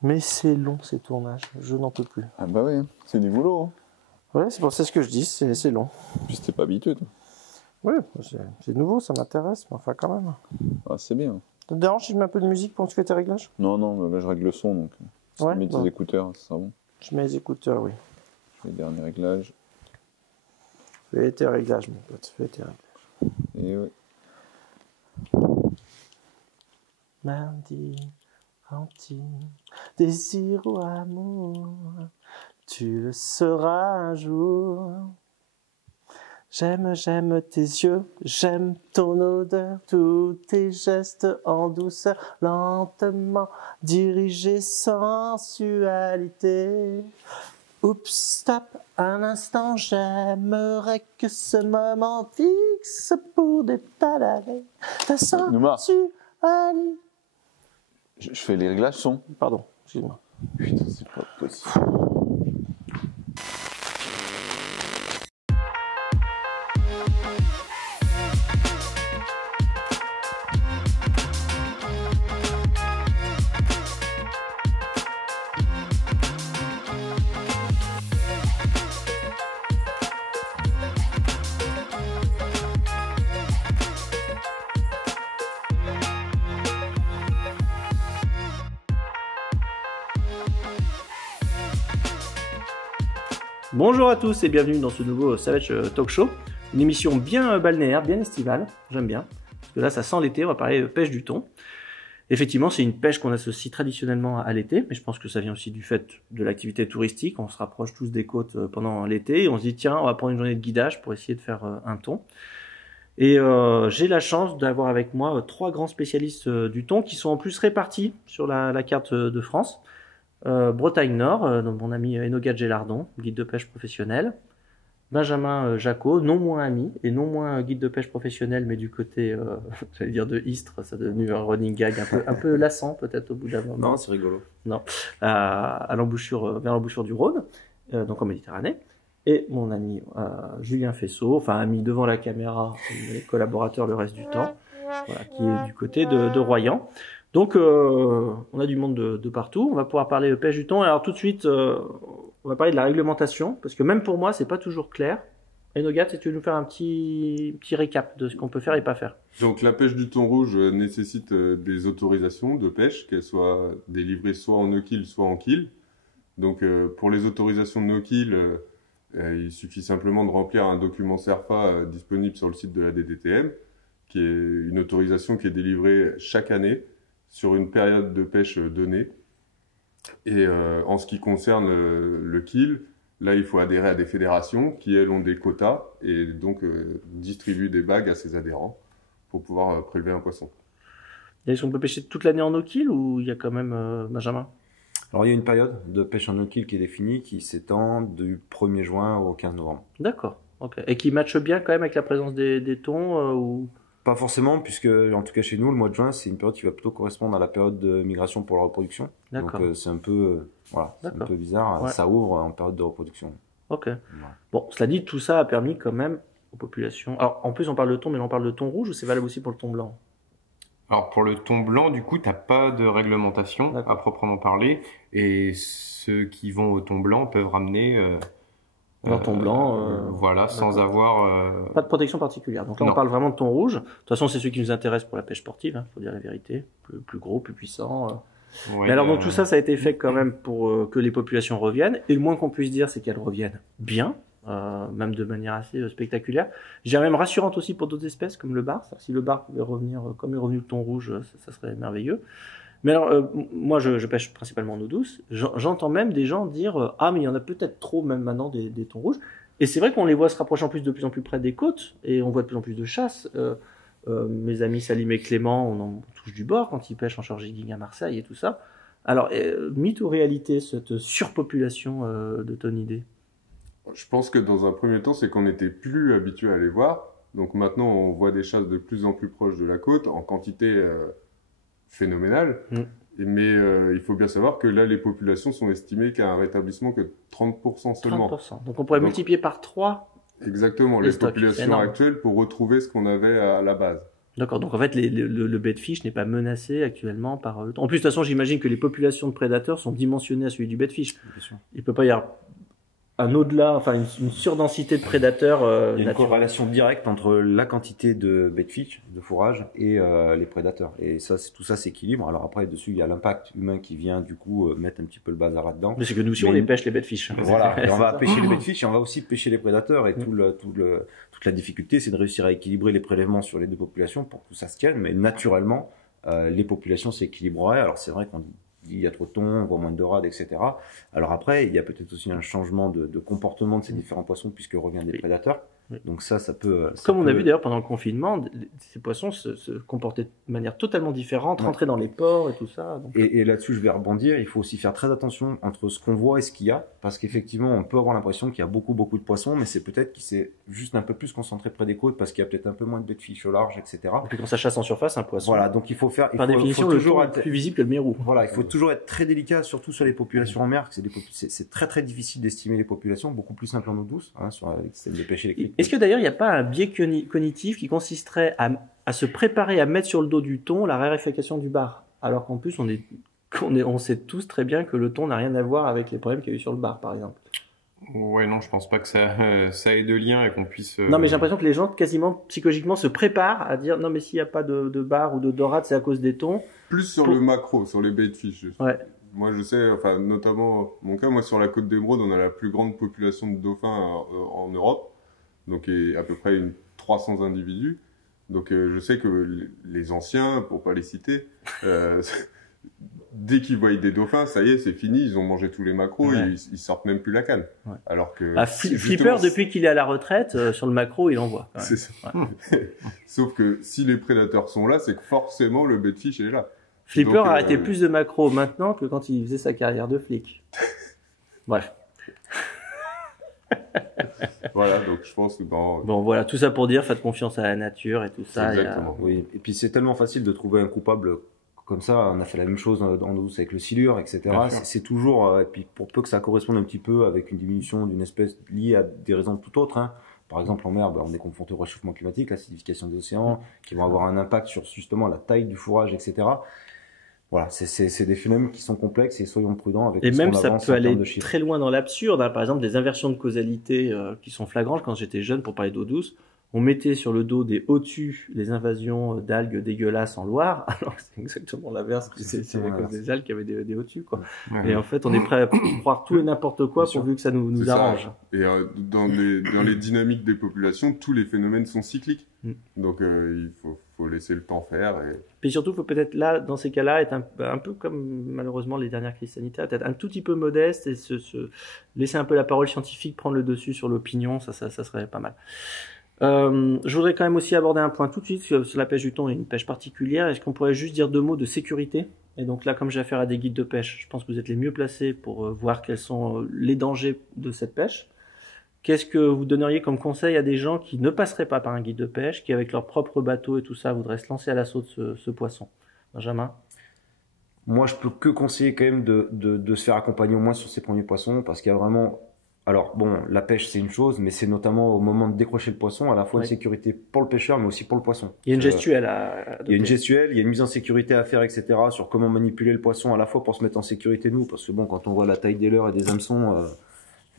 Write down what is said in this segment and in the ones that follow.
Mais c'est long ces tournages, je n'en peux plus. Ah bah oui, c'est du boulot. Hein. Ouais, c'est pour ça ce que je dis, c'est long. Puis t'es pas habitué, toi. Oui, c'est nouveau, ça m'intéresse, mais enfin quand même. Ah, c'est bien. Ça te dérange si je mets un peu de musique pendant que tu fais tes réglages? Non, non, mais là je règle le son, donc si Ouais, tu mets bon. tes écouteurs, ça sera bon. Je mets les écouteurs, oui. Je fais les derniers réglages. Fais tes réglages, mon pote, fais tes réglages. Et ouais. Mardi, anti, désir ou amour, tu le sauras un jour. J'aime tes yeux, j'aime ton odeur, tous tes gestes en douceur, lentement dirigés, sensualité. Oups, stop, un instant, j'aimerais que ce moment fixe pour détaler ta sensualité. Je fais les réglages son. Pardon, excuse-moi. Putain, c'est pas possible. Bonjour à tous et bienvenue dans ce nouveau Savage Talk Show. Une émission bien balnéaire, bien estivale, j'aime bien. Parce que là, ça sent l'été, on va parler de pêche du thon. Effectivement, c'est une pêche qu'on associe traditionnellement à l'été, mais je pense que ça vient aussi du fait de l'activité touristique. On se rapproche tous des côtes pendant l'été et on se dit, tiens, on va prendre une journée de guidage pour essayer de faire un thon. Et j'ai la chance d'avoir avec moi trois grands spécialistes du thon qui sont en plus répartis sur la carte de France. Bretagne Nord, donc mon ami Enogat Gélardon, guide de pêche professionnel. Benjamin Jacot, non moins ami et non moins guide de pêche professionnel, mais du côté, j'allais dire de Istres, ça a devenu un running gag un peu lassant peut-être au bout d'un moment. Non, c'est rigolo. Non, à l'embouchure, vers l'embouchure du Rhône, donc en Méditerranée. Et mon ami Julien Fessot, enfin ami devant la caméra, mais collaborateur le reste du temps, voilà, qui est du côté de Royan. Donc, on a du monde de partout. On va pouvoir parler de pêche du thon. Alors, tout de suite, on va parler de la réglementation, parce que même pour moi, c'est pas toujours clair. Enogat, si tu veux nous faire un petit récap de ce qu'on peut faire et pas faire. Donc, la pêche du thon rouge nécessite des autorisations de pêche, qu'elles soient délivrées soit en no-kill, soit en kill. Donc, pour les autorisations de no-kill, il suffit simplement de remplir un document CERFA disponible sur le site de la DDTM, qui est une autorisation qui est délivrée chaque année sur une période de pêche donnée. Et en ce qui concerne le kill, là, il faut adhérer à des fédérations qui, elles, ont des quotas et donc distribuent des bagues à ses adhérents pour pouvoir prélever un poisson. Est-ce qu'on peut pêcher toute l'année en no-kill ou il y a quand même Benjamin? Alors, il y a une période de pêche en no-kill qui est définie, qui s'étend du 1er juin au 15 novembre. D'accord. Okay. Et qui matche bien quand même avec la présence des thons ou... Pas forcément, puisque en tout cas chez nous, le mois de juin, c'est une période qui va plutôt correspondre à la période de migration pour la reproduction. D'accord. Donc c'est un peu, voilà, c'est un peu bizarre. Ouais. Ça ouvre en période de reproduction. Ok. Voilà. Bon, cela dit, tout ça a permis quand même aux populations. Alors, en plus, on parle de thon, mais on parle de thon rouge ou c'est valable aussi pour le thon blanc? Alors pour le thon blanc, du coup, t'as pas de réglementation à proprement parler, et ceux qui vont au thon blanc peuvent ramener leur thon blanc, voilà, sans avoir pas de protection particulière. Donc là, on parle vraiment de thon rouge. De toute façon, c'est ceux qui nous intéressent pour la pêche sportive, hein, faut dire la vérité. Plus gros, plus puissant. Ouais, mais alors, donc tout ça, ça a été fait quand même pour que les populations reviennent. Et le moins qu'on puisse dire, c'est qu'elles reviennent bien. Même de manière assez spectaculaire. Je dirais même rassurante aussi pour d'autres espèces comme le bar. Si le bar pouvait revenir comme est revenu le thon rouge, ça serait merveilleux. Mais alors, moi, je pêche principalement en eau douce. J'entends même des gens dire ah, mais il y en a peut-être trop même maintenant des thons rouges. Et c'est vrai qu'on les voit se rapprocher de plus en plus près des côtes et on voit de plus en plus de chasse. Mes amis Salim et Clément, on en touche du bord quand ils pêchent en short jigging à Marseille et tout ça. Alors, mythe ou réalité, cette surpopulation de thonidés? Je pense que dans un premier temps, c'est qu'on n'était plus habitué à les voir. Donc maintenant, on voit des chasses de plus en plus proches de la côte, en quantité phénoménale. Mais il faut bien savoir que là, les populations sont estimées qu'à un rétablissement que 30% seulement. 30%. Donc on pourrait multiplier par 3. Exactement, les populations actuelles pour retrouver ce qu'on avait à la base. D'accord, donc en fait, le bait de fish n'est pas menacé actuellement par le thon. En plus, de toute façon, j'imagine que les populations de prédateurs sont dimensionnées à celui du bait de fish. Bien sûr. Il peut pas y avoir un au-delà, enfin une surdensité de prédateurs Il y a une corrélation directe entre la quantité de bait de fish, de fourrage, et les prédateurs. Et ça, tout ça s'équilibre. Alors après, dessus, il y a l'impact humain qui vient du coup mettre un petit peu le bazar là-dedans. Mais c'est que nous aussi, on les pêche les bait de fish. Voilà, et on va pêcher les bait de fish et on va aussi pêcher les prédateurs. Et toute la difficulté, c'est de réussir à équilibrer les prélèvements sur les deux populations pour que tout ça se tienne. Mais naturellement, les populations s'équilibreraient. Alors c'est vrai qu'on dit il y a trop de thon, on voit moins de dorades, etc. Alors après, il y a peut-être aussi un changement de comportement de ces différents poissons puisque revient des prédateurs. Donc ça peut... Comme on a vu d'ailleurs pendant le confinement, ces poissons se comportaient de manière totalement différente, rentraient dans les ports et tout ça. Donc... Et là-dessus, je vais rebondir. Il faut aussi faire très attention entre ce qu'on voit et ce qu'il y a, parce qu'effectivement, on peut avoir l'impression qu'il y a beaucoup de poissons, mais c'est peut-être qu'il s'est juste un peu plus concentré près des côtes, parce qu'il y a peut-être un peu moins de baies de fish au large, etc. Et puis quand ça chasse en surface, un poisson. Voilà, donc il faut faire... Par définition, le thon est plus visible que le mérou. Voilà, il faut toujours être très délicat, surtout sur les populations en mer, parce que c'est très difficile d'estimer les populations, beaucoup plus simple en eau douce, hein, sur le système de pêche électrique. Est-ce que d'ailleurs, il n'y a pas un biais cognitif qui consisterait à se préparer à mettre sur le dos du thon la raréfaction du bar, alors qu'en plus on sait tous très bien que le thon n'a rien à voir avec les problèmes qu'il y a eu sur le bar, par exemple. Ouais, non, je pense pas que ça ait de lien et qu'on puisse... Non, mais j'ai l'impression que les gens, quasiment psychologiquement, se préparent à dire non, mais s'il n'y a pas de bar ou de dorade, c'est à cause des thons. Plus sur le macro, sur les bait de fish. Ouais. Moi, je sais, enfin, notamment, mon cas, moi, sur la côte d'Émeraude, on a la plus grande population de dauphins en Europe. Donc, à peu près 300 individus. Donc, je sais que les anciens, pour pas les citer, dès qu'ils voient des dauphins, ça y est, c'est fini, ils ont mangé tous les maquereaux, ouais. ils sortent même plus la canne. Ouais. Alors que Flipper, depuis qu'il est à la retraite, sur le maquereau, il en voit. Ouais. C'est ça. Ouais. Sauf que si les prédateurs sont là, c'est que forcément le bait de fish est là. Flipper a arrêté plus de maquereaux maintenant que quand il faisait sa carrière de flic. Bref. Voilà, donc je pense que Bon, voilà, tout ça pour dire, faites confiance à la nature et tout ça. Exactement. Oui, et puis c'est tellement facile de trouver un coupable comme ça. On a fait la même chose en eau douce avec le silure, etc. C'est toujours, et puis pour peu que ça corresponde un petit peu avec une diminution d'une espèce liée à des raisons tout autres, hein. Par exemple, en mer, on est confronté au réchauffement climatique, l'acidification des océans, qui vont avoir un impact sur justement la taille du fourrage, etc. Voilà, c'est des phénomènes qui sont complexes et soyons prudents avec et même ça peut aller très loin dans l'absurde, hein. Par exemple, des inversions de causalité qui sont flagrantes. Quand j'étais jeune, pour parler d'eau douce, on mettait sur le dos des hautues les invasions d'algues dégueulasses en Loire, alors que c'est exactement l'inverse, c'est à cause des algues qui avaient des hautues, quoi. Ouais. Et en fait, on est prêt à croire tout et n'importe quoi pourvu que ça nous arrange. Et dans les dynamiques des populations, tous les phénomènes sont cycliques. Donc il faut laisser le temps faire. Et surtout, il faut peut-être là, dans ces cas-là, être un peu comme malheureusement les dernières crises sanitaires, peut-être un tout petit peu modeste et se laisser un peu la parole scientifique prendre le dessus sur l'opinion, ça serait pas mal. Je voudrais quand même aussi aborder un point tout de suite sur la pêche du thon et une pêche particulière. Est-ce qu'on pourrait juste dire deux mots de sécurité? Et donc là, comme j'ai affaire à des guides de pêche, je pense que vous êtes les mieux placés pour voir quels sont les dangers de cette pêche. Qu'est-ce que vous donneriez comme conseil à des gens qui ne passeraient pas par un guide de pêche, qui avec leur propre bateau et tout ça voudraient se lancer à l'assaut de ce poisson? Benjamin? Moi, je peux que conseiller quand même de se faire accompagner au moins sur ces premiers poissons, parce qu'il y a vraiment... Alors bon, la pêche c'est une chose, mais c'est notamment au moment de décrocher le poisson, à la fois une sécurité pour le pêcheur, mais aussi pour le poisson. Il y a une gestuelle il y a une gestuelle, il y a une mise en sécurité à faire, etc. sur comment manipuler le poisson, à la fois pour se mettre en sécurité nous, parce que bon, quand on voit la taille des leurres et des hameçons,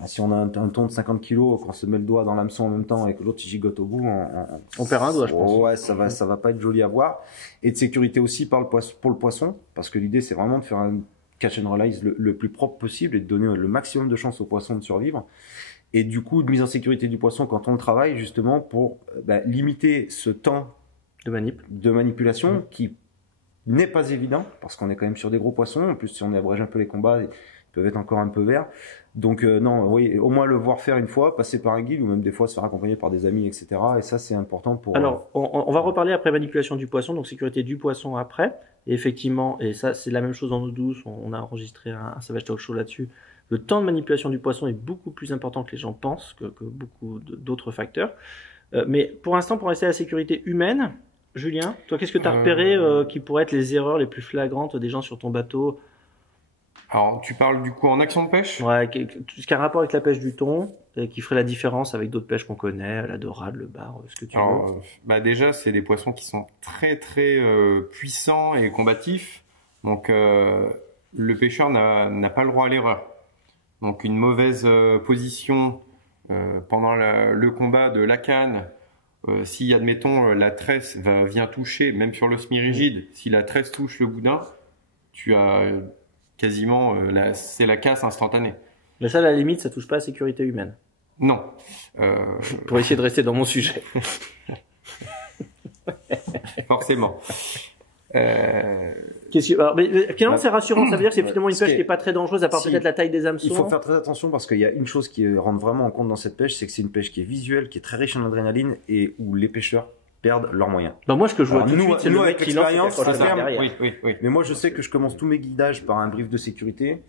si on a un thon de 50 kilos, qu'on se met le doigt dans l'hameçon en même temps et que l'autre il gigote au bout, on perd un doigt, je pense. Ouais, ça va pas être joli à voir. Et de sécurité aussi pour le poisson, parce que l'idée c'est vraiment de faire un catch and release le plus propre possible et de donner le maximum de chances au poisson de survivre. Et du coup, de mise en sécurité du poisson quand on le travaille, justement, pour limiter ce temps de manipulation qui n'est pas évident, parce qu'on est quand même sur des gros poissons. En plus, si on abrège un peu les combats, ils peuvent être encore un peu verts. Donc non, oui, au moins le voir faire une fois, passer par un guide, ou même des fois se faire accompagner par des amis, etc. Et ça, c'est important pour... Alors, on va reparler après manipulation du poisson, donc sécurité du poisson après. Et effectivement, et ça, c'est la même chose en eau douce, on a enregistré un Savage Talk Show là-dessus. Le temps de manipulation du poisson est beaucoup plus important que les gens pensent, que beaucoup d'autres facteurs. Mais pour l'instant, pour rester à la sécurité humaine, Julien, toi, qu'est-ce que tu as repéré qui pourraient être les erreurs les plus flagrantes des gens sur ton bateau? Alors, tu parles du coup en action de pêche? Ouais, tout ce qui a un rapport avec la pêche du thon. qui ferait la différence avec d'autres pêches qu'on connaît, la dorade, le bar, ce que tu veux? Déjà, c'est des poissons qui sont très très puissants et combatifs. Donc, le pêcheur n'a pas le droit à l'erreur. Donc, une mauvaise position pendant le combat de la canne, si admettons la tresse vient toucher, même sur le semi-rigide, si la tresse touche le boudin, tu as quasiment c'est la casse instantanée. Mais ça, à la limite, ça touche pas à la sécurité humaine. Non. Pour essayer de rester dans mon sujet. Forcément. Finalement, c'est rassurant. Ça veut dire que c'est finalement une pêche qui est pas très dangereuse, à part peut-être la taille des hameçons. Il faut faire très attention parce qu'il y a une chose qui rentre vraiment en compte dans cette pêche, c'est que c'est une pêche qui est visuelle, qui est très riche en adrénaline et où les pêcheurs perdent leurs moyens. Bah moi, ce que je vois tout de suite, c'est le mec qui lance ça derrière. Oui. Mais moi, je sais que je commence tous mes guidages par un brief de sécurité.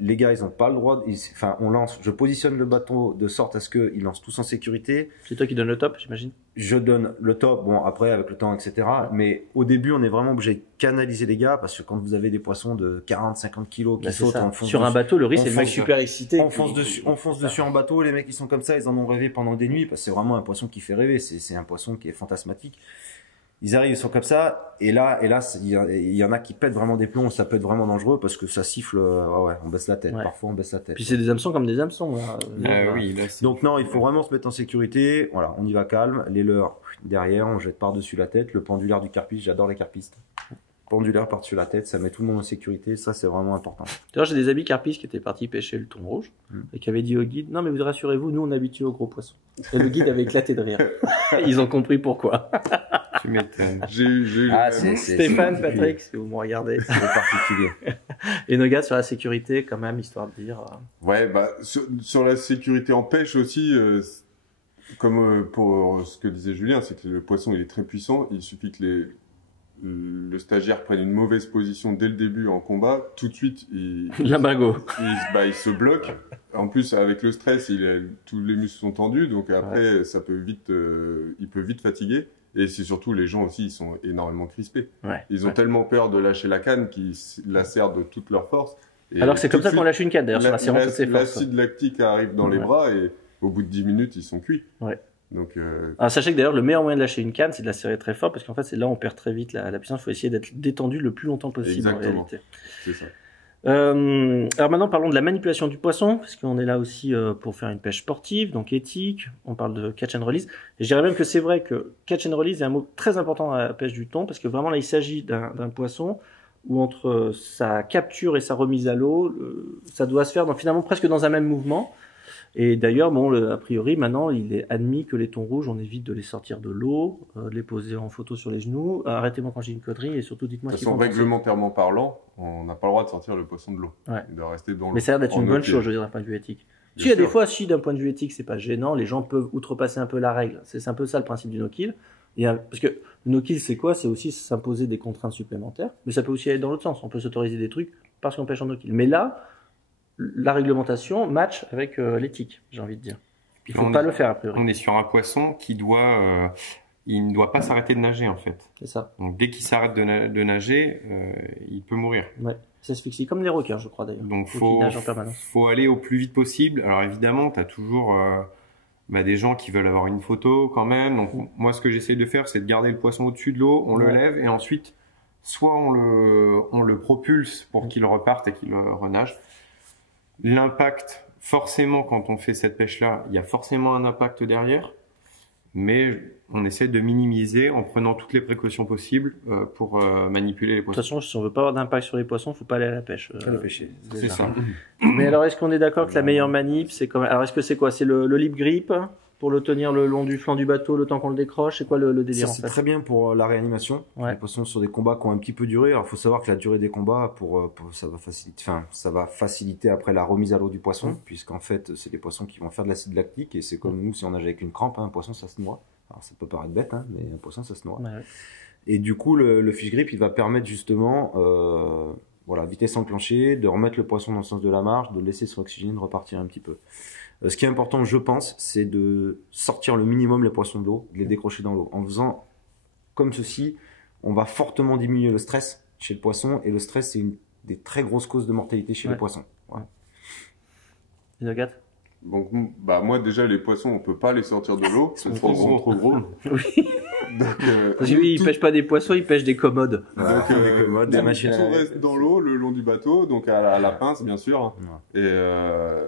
Les gars, ils ont pas le droit. Je positionne le bateau de sorte à ce qu'ils lancent tous en sécurité. C'est toi qui donnes le top, j'imagine. Je donne le top. Bon, après, avec le temps, etc. Mais au début, on est vraiment obligé de canaliser les gars parce que quand vous avez des poissons de 40, 50 kilos qui sautent en fond sur un bateau, le risque, c'est le mec super excité. On fonce dessus en bateau. Les mecs, ils sont comme ça. Ils en ont rêvé pendant des nuits parce que c'est vraiment un poisson qui fait rêver. C'est un poisson qui est fantasmatique. Ils arrivent, ils sont comme ça, et là, il y en a qui pètent vraiment des plombs, ça peut être vraiment dangereux parce que ça siffle, on baisse la tête, parfois on baisse la tête. Puis c'est des hameçons comme des hameçons, oui, là, donc non, il faut vraiment se mettre en sécurité, voilà, on y va calme, les leurres derrière, on jette par-dessus la tête, le pendulaire du carpiste, j'adore les carpistes. Pendulaire par-dessus la tête, ça met tout le monde en sécurité, ça c'est vraiment important. D'ailleurs, j'ai des amis carpistes qui étaient partis pêcher le thon rouge, et qui avaient dit au guide, non mais vous rassurez-vous, nous on est habitués aux gros poissons. Et le guide avait éclaté de rire. Ils ont compris pourquoi. Tu m'étonnes. J'ai eu Stéphane, Patrick, si vous me regardez. C'est particulier. Et nos gars sur la sécurité, quand même, histoire de dire. Ouais, sur la sécurité en pêche aussi, comme pour ce que disait Julien, c'est que le poisson il est très puissant. Il suffit que le stagiaire prenne une mauvaise position dès le début en combat, tout de suite il se bloque. En plus avec le stress, tous les muscles sont tendus, donc après ça peut vite, il peut vite fatiguer. Et c'est surtout les gens aussi, ils sont énormément crispés. Ils ont tellement peur de lâcher la canne qu'ils la serrent de toute leur force. Et alors c'est comme ça qu'on lâche une canne d'ailleurs, sur la serrant toutes ses forces. L'acide lactique arrive dans les bras et au bout de 10 minutes ils sont cuits. Donc, alors sachez que d'ailleurs le meilleur moyen de lâcher une canne, c'est de la serrer très fort parce qu'en fait c'est là où on perd très vite la puissance. Il faut essayer d'être détendu le plus longtemps possible. Exactement. En réalité. C'est ça. Alors maintenant parlons de la manipulation du poisson parce qu'on est là aussi pour faire une pêche sportive, donc éthique. On parle de catch and release. Et je dirais même que c'est vrai que catch and release est un mot très important dans la pêche du thon parce que vraiment là il s'agit d'un poisson où entre sa capture et sa remise à l'eau, ça doit se faire finalement presque dans un même mouvement. Et d'ailleurs, a priori, maintenant, il est admis que les thons rouges, on évite de les sortir de l'eau, de les poser en photo sur les genoux. Arrêtez-moi quand j'ai une connerie et surtout dites-moi si vous pensez. Réglementairement parlant, on n'a pas le droit de sortir le poisson de l'eau. Il doit rester dans l'eau. Mais ça a l'air d'être une bonne chose, je veux dire, d'un point de vue éthique. Il y a des fois, d'un point de vue éthique, c'est pas gênant, les gens peuvent outrepasser un peu la règle. C'est un peu ça le principe du no-kill. Parce que le no-kill, c'est quoi? C'est aussi s'imposer des contraintes supplémentaires, mais ça peut aussi aller dans l'autre sens. On peut s'autoriser des trucs parce qu'on pêche en no-kill. Mais là, la réglementation match avec l'éthique, j'ai envie de dire. Il faut pas le faire a priori. On est sur un poisson qui il ne doit pas s'arrêter de nager en fait. C'est ça. Donc dès qu'il s'arrête de nager, il peut mourir. Ouais. Ça se fixie comme les requins, je crois d'ailleurs. Donc faut aller au plus vite possible. Alors évidemment, tu as toujours des gens qui veulent avoir une photo quand même. Donc moi, ce que j'essaie de faire, c'est de garder le poisson au-dessus de l'eau, on le lève et ensuite, soit on le propulse pour qu'il reparte et qu'il renage. L'impact, forcément, quand on fait cette pêche-là, il y a forcément un impact derrière, mais on essaie de minimiser en prenant toutes les précautions possibles pour manipuler les poissons. De toute façon, si on veut pas avoir d'impact sur les poissons, faut pas aller à la pêche. Pêcher. C'est ça. Mais alors, est-ce qu'on est d'accord que la meilleure manip, c'est quand même... Alors, est-ce que c'est quoi? C'est le lip grip pour le tenir le long du flanc du bateau le temps qu'on le décroche? C'est quoi le délire Ça, c'est très bien pour la réanimation. Les poissons sur des combats qui ont un petit peu duré. Alors, il faut savoir que la durée des combats, ça va faciliter après la remise à l'eau du poisson, puisqu'en fait, c'est des poissons qui vont faire de l'acide lactique et c'est comme nous, si on nage avec une crampe, un poisson, ça se noie. Alors, ça peut paraître bête, mais un poisson, ça se noie. Et du coup, le fish grip, il va permettre justement, vitesse enclenchée, de remettre le poisson dans le sens de la marche, de laisser son oxygène repartir un petit peu. Ce qui est important, je pense, c'est de sortir le minimum les poissons d'eau, de les décrocher dans l'eau. En faisant comme ceci, on va fortement diminuer le stress chez le poisson, et le stress, c'est une des très grosses causes de mortalité chez les poissons. Et Agathe ? Donc, bah, moi, déjà, les poissons, on peut pas les sortir de l'eau, parce qu'ils trop sont gros. trop gros. Oui. Donc, Parce que lui, il tout- pêche pas des poissons, il pêche des commodes. Voilà, des commodes, des tout- machines à tout laver. reste dans l'eau, le long du bateau, donc à la pince, bien sûr. Ouais. Et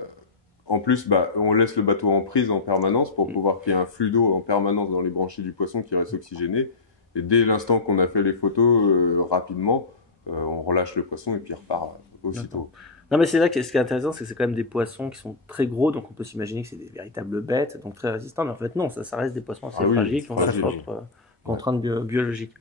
en plus, bah, on laisse le bateau en prise en permanence pour pouvoir qu'il y ait un flux d'eau en permanence dans les branchies du poisson qui reste oxygéné. Et dès l'instant qu'on a fait les photos rapidement, on relâche le poisson et puis il repart aussitôt. Non, mais c'est là que ce qui est intéressant, c'est que c'est quand même des poissons qui sont très gros, donc on peut s'imaginer que c'est des véritables bêtes, donc très résistants. Mais en fait, non, ça reste des poissons assez Ah oui, fragiles, c'est qui ont leurs fragile. propres contraintes biologiques.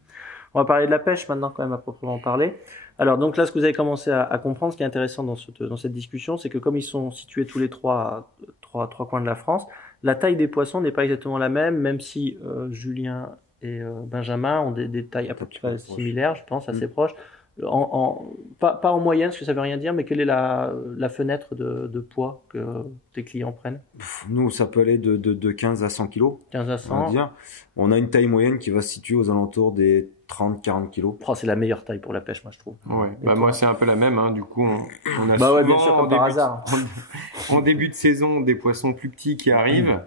On va parler de la pêche maintenant, quand même, à proprement parler. Alors, donc là, ce que vous avez commencé à comprendre, ce qui est intéressant dans cette discussion, c'est que comme ils sont situés tous les trois à trois coins de la France, la taille des poissons n'est pas exactement la même si Julien et Benjamin ont des tailles à peu près similaires, je pense, assez proches. Pas en moyenne, parce que ça veut rien dire, mais quelle est la fenêtre de poids que tes clients prennent? Nous, ça peut aller de 15 à 100 kilos. 15 à On 100. va dire. On a une taille moyenne qui va se situer aux alentours des 30-40 kilos. Oh, c'est la meilleure taille pour la pêche, moi, je trouve. Ouais. Et Bah, toi moi, c'est un peu la même. Hein. Du coup, on a Bah ouais, souvent bien sûr, comme en par début de- hasard. en début de saison des poissons plus petits qui arrivent,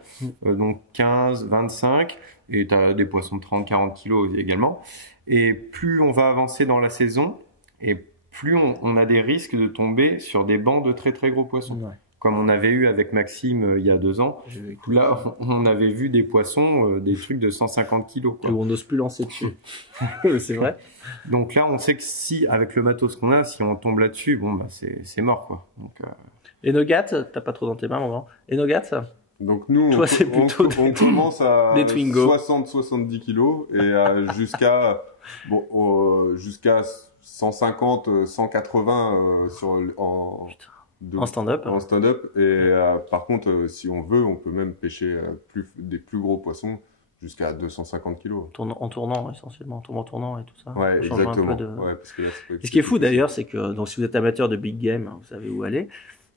donc 15, 25, et tu as des poissons de 30, 40 kilos également. Et plus on va avancer dans la saison, et plus on a des risques de tomber sur des bancs de très très gros poissons. Ouais. Comme on avait eu avec Maxime il y a 2 ans. Là, on avait vu des poissons, des trucs de 150 kilos. Quoi. Où on n'ose plus lancer dessus. C'est vrai. Donc là, on sait que si, avec le matos qu'on a, si on tombe là-dessus, bon, bah, c'est mort, quoi. Donc, Et Nogat, t'as pas trop dans tes mains, mon grand. Et Nogat, Donc nous, Toi, c'est plutôt on commence à des Twingo. 60-70 kilos et jusqu'à 150, 180 en stand-up. en stand-up. Et par contre, si on veut, on peut même pêcher des plus gros poissons jusqu'à 250 kilos. En tournant, essentiellement. En tournant et tout ça. Ouais, Ça change un exactement. peu de- Ouais, parce que là, ça peut être Et ce qui est fou d'ailleurs, c'est que donc si vous êtes amateur de big game, vous savez où aller.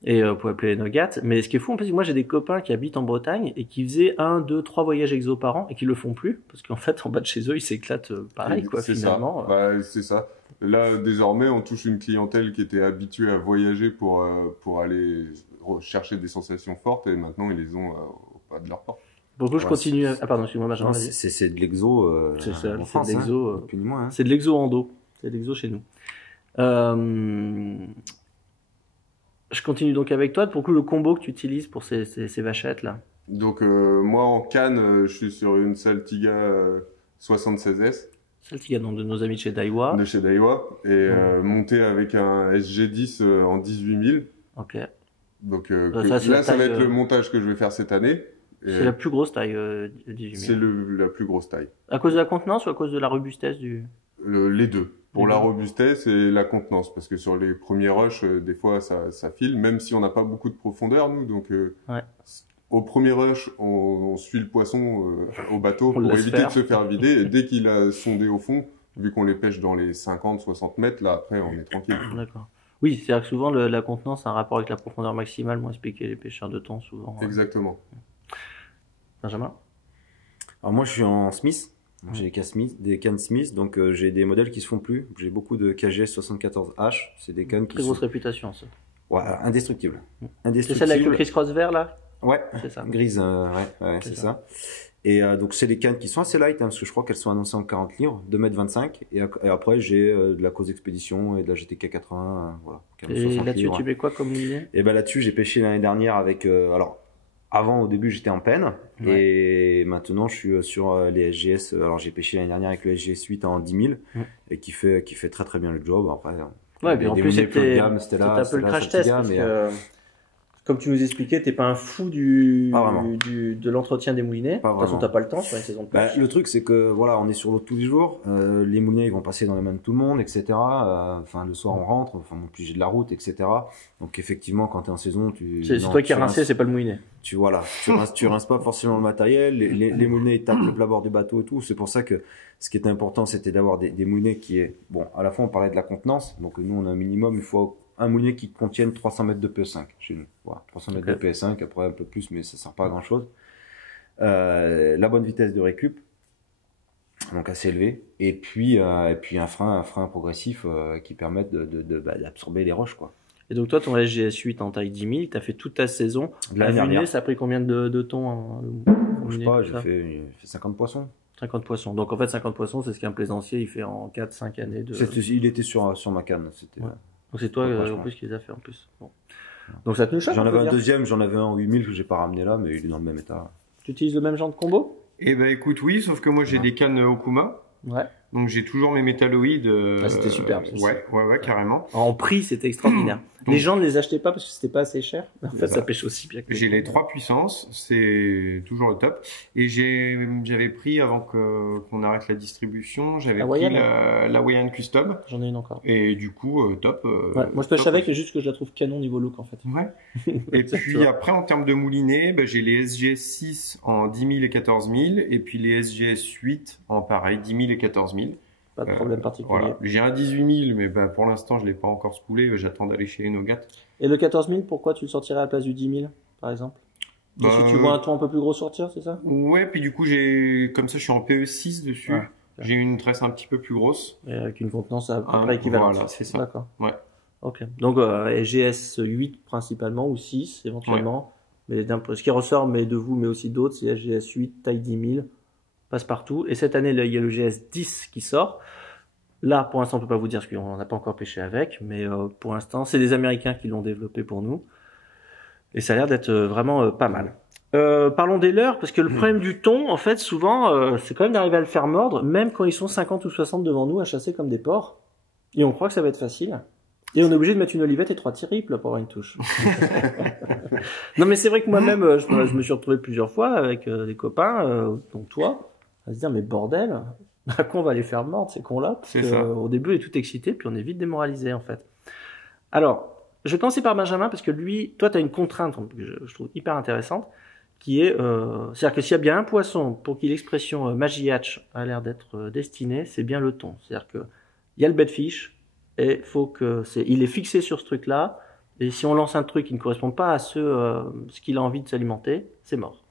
Et vous pouvez appeler les Nuggets. Mais ce qui est fou, en plus, moi j'ai des copains qui habitent en Bretagne et qui faisaient 1, 2, 3 voyages exo par an et qui le font plus parce qu'en fait en bas de chez eux ils s'éclatent pareil quoi C'est finalement. ça. Ouais, c'est ça. Là, désormais, on touche une clientèle qui était habituée à voyager pour aller chercher des sensations fortes et maintenant ils les ont au pas de leur porte. Beaucoup je Ouais, continue. c'est- Ah pardon, excuse-moi, Benjamin, Non, vas-y. c'est de l'exo. C'est ça, en c'est France, de l'exo. hein, plus ni moins. Hein. C'est de l'exo endo. C'est de l'exo chez nous. Je continue donc avec toi. Pour le coup, le combo que tu utilises pour ces vachettes là. Donc moi en Cannes, je suis sur une Saltiga 76S Celle qui a donc de nos amis de chez Daiwa. de chez Daiwa et montée avec un SG10 en 18000. Ok. Donc Ça, c'est la ça va taille, être le montage que je vais faire cette année. Et C'est la plus grosse taille 18 c'est 000. la plus grosse taille. À cause de la contenance ou à cause de la robustesse du... Les deux. Pour Les la deux. robustesse et la contenance. Parce que sur les premiers rushs, des fois, ça file, même si on n'a pas beaucoup de profondeur, nous. Donc, Ouais. au premier rush, on suit le poisson au bateau On pour le laisse éviter faire. de se faire vider. Et dès qu'il a sondé au fond, vu qu'on les pêche dans les 50-60 mètres, là, après, on est tranquille. D'accord. Oui, c'est-à-dire que souvent la contenance a un rapport avec la profondeur maximale, m'ont expliqué les pêcheurs de thon souvent. Exactement. Benjamin? Alors moi, je suis en Smith. J'ai des cannes Smith, donc j'ai des modèles qui se font plus. J'ai beaucoup de KGS 74H. C'est des cannes qui Très sont grosse réputation, ça. ouais, indestructibles. C'est Indestructibles. celle avec le criss-cross vert, là? Ouais, C'est ça. grise, ouais, c'est ça. Et donc c'est des cannes qui sont assez light, hein, parce que je crois qu'elles sont annoncées en 40 livres, 2,25 m. Et après j'ai de la Cause Expédition et de la GTK 80, voilà. qui a Et 60 là-dessus, livres. tu mets quoi comme moulinet? Et ben là-dessus, j'ai pêché l'année dernière avec. Alors, avant, au début, j'étais en peine. Ouais. Et maintenant, je suis sur les SGS. Alors, j'ai pêché l'année dernière avec le SGS 8 en 10 000. Et qui fait très très bien le job. Après, Ouais, puis en des plus, monnaies plus haut de c'était gamme, c'était là, un peu c'était le là, crash Saltiga, test, parce mais, que, comme tu nous expliquais, t'es pas un fou Pas vraiment. de l'entretien des moulinets. Pas De toute façon, vraiment. t'as pas le temps sur une saison de Bah, pêche. le truc, c'est que voilà, on est sur l'eau tous les jours. Les moulinets, ils vont passer dans les mains de tout le monde, etc. Enfin, le soir, on rentre. Enfin, plus j'ai de la route, etc. Donc, effectivement, quand tu es en saison, C'est toi qui as rincé, c'est pas le moulinet. tu rinces pas forcément le matériel. Les moulinets, ils tapent le plat-bord du bateau et tout. C'est pour ça que ce qui était important, c'était d'avoir des moulinets qui est bon. À la fois, on parlait de la contenance. Donc, nous, on a un minimum. Il faut un moulinet qui contienne 300 mètres de PE5 chez nous. Voilà, 300 mètres Ok. de PE5. Après, un peu plus, mais ça sert pas à grand chose. La bonne vitesse de récup, donc assez élevée, et puis un frein progressif qui permette d'absorber les roches, quoi. Et donc toi, ton SGS 8 en taille 10 000, tu as fait toute ta saison. L'année dernière. Ça a pris combien de temps Je sais pas, j'ai fait 50 poissons. 50 poissons. Donc en fait, 50 poissons, c'est ce qu'un plaisancier il fait en 4-5 années. Il était sur ma canne. C'était. Ouais. Donc c'est toi en plus qui les a fait en plus. Bon. Donc ça te choque. J'en avais un deuxième, j'en avais un en 8000 que j'ai pas ramené là, mais il est dans le même état. Tu utilises le même genre de combo? Eh ben écoute, oui, sauf que moi j'ai des cannes Okuma. Ouais. Donc j'ai toujours mes métalloïdes. C'était superbe. Ouais, carrément. En prix, c'était extraordinaire. Les gens ne les achetaient pas parce que c'était pas assez cher. En fait, ça pêche aussi bien que j'ai les 3 puissances, c'est toujours le top. Et j'avais pris, avant qu'on arrête la distribution, j'avais pris la Hawaiian Custom. J'en ai une encore. Et du coup, top. Ouais, moi, je pêche avec, mais juste que je la trouve canon niveau look, en fait. Ouais. Et puis après, en termes de moulinets, j'ai les SGS 6 en 10 000 et 14 000, et puis les SGS 8 en pareil, 10 000 et 14 000. Pas de problème particulier. Voilà. J'ai un 18 000, mais pour l'instant, je l'ai pas encore spoolé. J'attends d'aller chez Enogat. Et le 14 000, pourquoi tu le sortirais à la place du 10 000, par exemple? Si tu vois un ton un peu plus gros sortir, c'est ça? Ouais, puis du coup, comme ça, je suis en PE6 dessus. Ouais. J'ai une tresse un petit peu plus grosse. Et avec une contenance à peu près équivalente. Voilà, c'est ça. D'accord. Ouais. Ok. Donc, SGS 8 principalement, ou 6 éventuellement. Ouais. Mais ce qui ressort, mais de vous, mais aussi d'autres, c'est SGS 8, taille 10 000. Passe partout. Et cette année, là, il y a le GS 10 qui sort. Là, pour l'instant, on peut pas vous dire parce qu'on n'a pas encore pêché avec, mais pour l'instant, c'est des Américains qui l'ont développé pour nous. Et ça a l'air d'être vraiment pas mal. Parlons des leurres, parce que le problème du thon, en fait, souvent, c'est quand même d'arriver à le faire mordre, même quand ils sont 50 ou 60 devant nous à chasser comme des porcs. Et on croit que ça va être facile. Et on est obligé de mettre une olivette et 3 triples pour avoir une touche. Non, mais c'est vrai que moi-même, je me suis retrouvé plusieurs fois avec des copains, dont toi, à se dire, mais bordel, à quoi on va les faire mordre ces cons-là? Parce qu'au début, on est tout excité, puis on est vite démoralisé, en fait. Alors, je vais commencer par Benjamin, parce que lui, toi, tu as une contrainte que je trouve hyper intéressante, qui est, c'est-à-dire que s'il y a bien un poisson pour qui l'expression Magihatch a l'air d'être destinée, c'est bien le thon. C'est-à-dire que il y a le bedfish, et il est fixé sur ce truc-là, et si on lance un truc qui ne correspond pas à ce qu'il a envie de s'alimenter, c'est mort.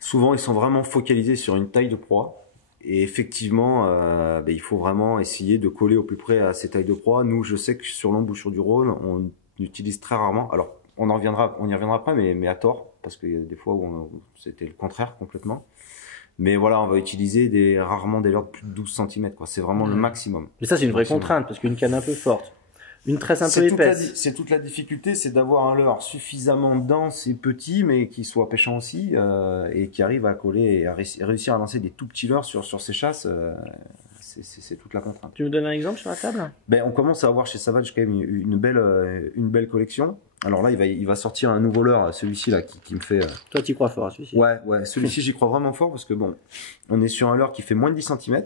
Souvent, ils sont vraiment focalisés sur une taille de proie. Et effectivement, il faut vraiment essayer de coller au plus près à ces tailles de proie. Nous, je sais que sur l'embouchure du Rhône, on utilise très rarement. Alors, on y reviendra après, mais à tort, parce qu'il y a des fois où c'était le contraire complètement. Mais voilà, on va utiliser rarement des leurres de plus de 12 cm, quoi. C'est vraiment le maximum. Mais ça, c'est une vraie contrainte, parce qu'une canne un peu forte, une tresse un peu épaisse. C'est toute la difficulté, c'est d'avoir un leurre suffisamment dense et petit, mais qui soit pêchant aussi, et qui arrive à coller et à réussir à lancer des tout petits leurres sur ces chasses. C'est toute la contrainte. Tu nous donnes un exemple sur la table? On commence à avoir chez Savage quand même une belle collection. Alors là, il va sortir un nouveau leurre, celui-ci là, qui me fait. Toi, tu crois fort à celui-ci? Ouais, celui-ci j'y crois vraiment fort parce que bon, on est sur un leurre qui fait moins de 10 cm.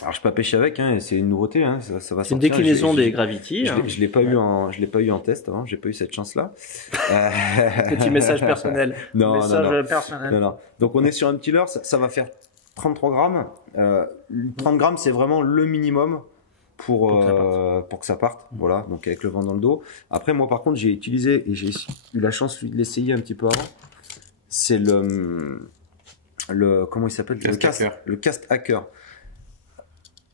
Alors je peux pas pêcher avec, hein, c'est une nouveauté, hein, ça va sortir. C'est une déclinaison des Gravity. Je l'ai pas eu en test avant, j'ai pas eu cette chance-là. Petit message personnel. Non. Personnel. Non. Donc on est sur un petit leurre, ça va faire 33 grammes. 30 grammes, c'est vraiment le minimum pour que ça parte. Voilà, donc avec le vent dans le dos. Après, moi, par contre, j'ai utilisé, et j'ai eu la chance de l'essayer un petit peu avant, c'est le comment il s'appelle? Le Cast Hacker.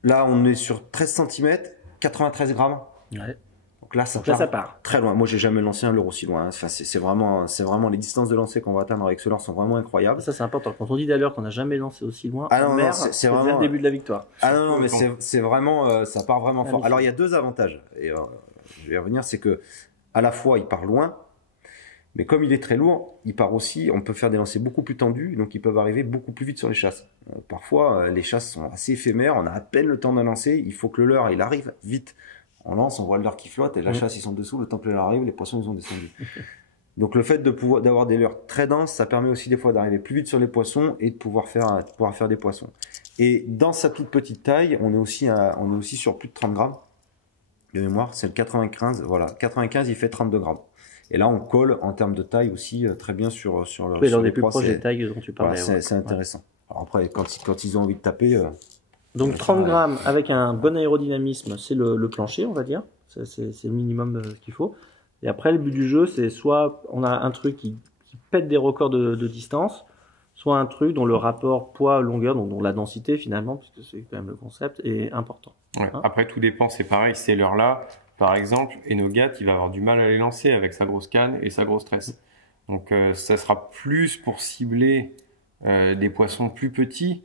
Là, on est sur 13 cm, 93 grammes. Ouais. Donc là, ça part très loin. Moi, j'ai jamais lancé un leurre aussi loin. Enfin, c'est vraiment les distances de lancer qu'on va atteindre avec ce leurre sont vraiment incroyables. Ça, c'est important. Quand on dit d'ailleurs qu'on n'a jamais lancé aussi loin, c'est vraiment le début de la victoire. Mais c'est vraiment, ça part vraiment fort. Alors, il y a deux avantages. Et je vais y revenir, c'est que à la fois, il part loin, mais comme il est très lourd, il part aussi. On peut faire des lancers beaucoup plus tendus, donc ils peuvent arriver beaucoup plus vite sur les chasses. Parfois, les chasses sont assez éphémères. On a à peine le temps d'un lancer. Il faut que le leurre, il arrive vite. On lance, on voit le leurre qui flotte et la chasse, ils sont dessous. Le temps que le leurre arrive, les poissons, ils ont descendu. Donc, le fait d'avoir des leurres très denses, ça permet aussi des fois d'arriver plus vite sur les poissons et de pouvoir faire des poissons. Et dans sa toute petite taille, on est aussi sur plus de 30 grammes de mémoire. C'est le 95. Voilà. 95, il fait 32 grammes. Et là, on colle en termes de taille aussi très bien sur le. Oui, dans les plus proches des tailles dont tu parlais. Voilà, c'est intéressant. Alors après, quand ils ont envie de taper. Donc 30 grammes avec un bon aérodynamisme, c'est le plancher, on va dire. C'est le minimum qu'il faut. Et après, le but du jeu, c'est soit on a un truc qui pète des records de distance, soit un truc dont le rapport poids-longueur, dont la densité finalement, parce que c'est quand même le concept, est important. Ouais. Après, tout dépend, c'est pareil, ces leurres-là, par exemple, Enogat, il va avoir du mal à les lancer avec sa grosse canne et sa grosse tresse. Donc, ça sera plus pour cibler des poissons plus petits.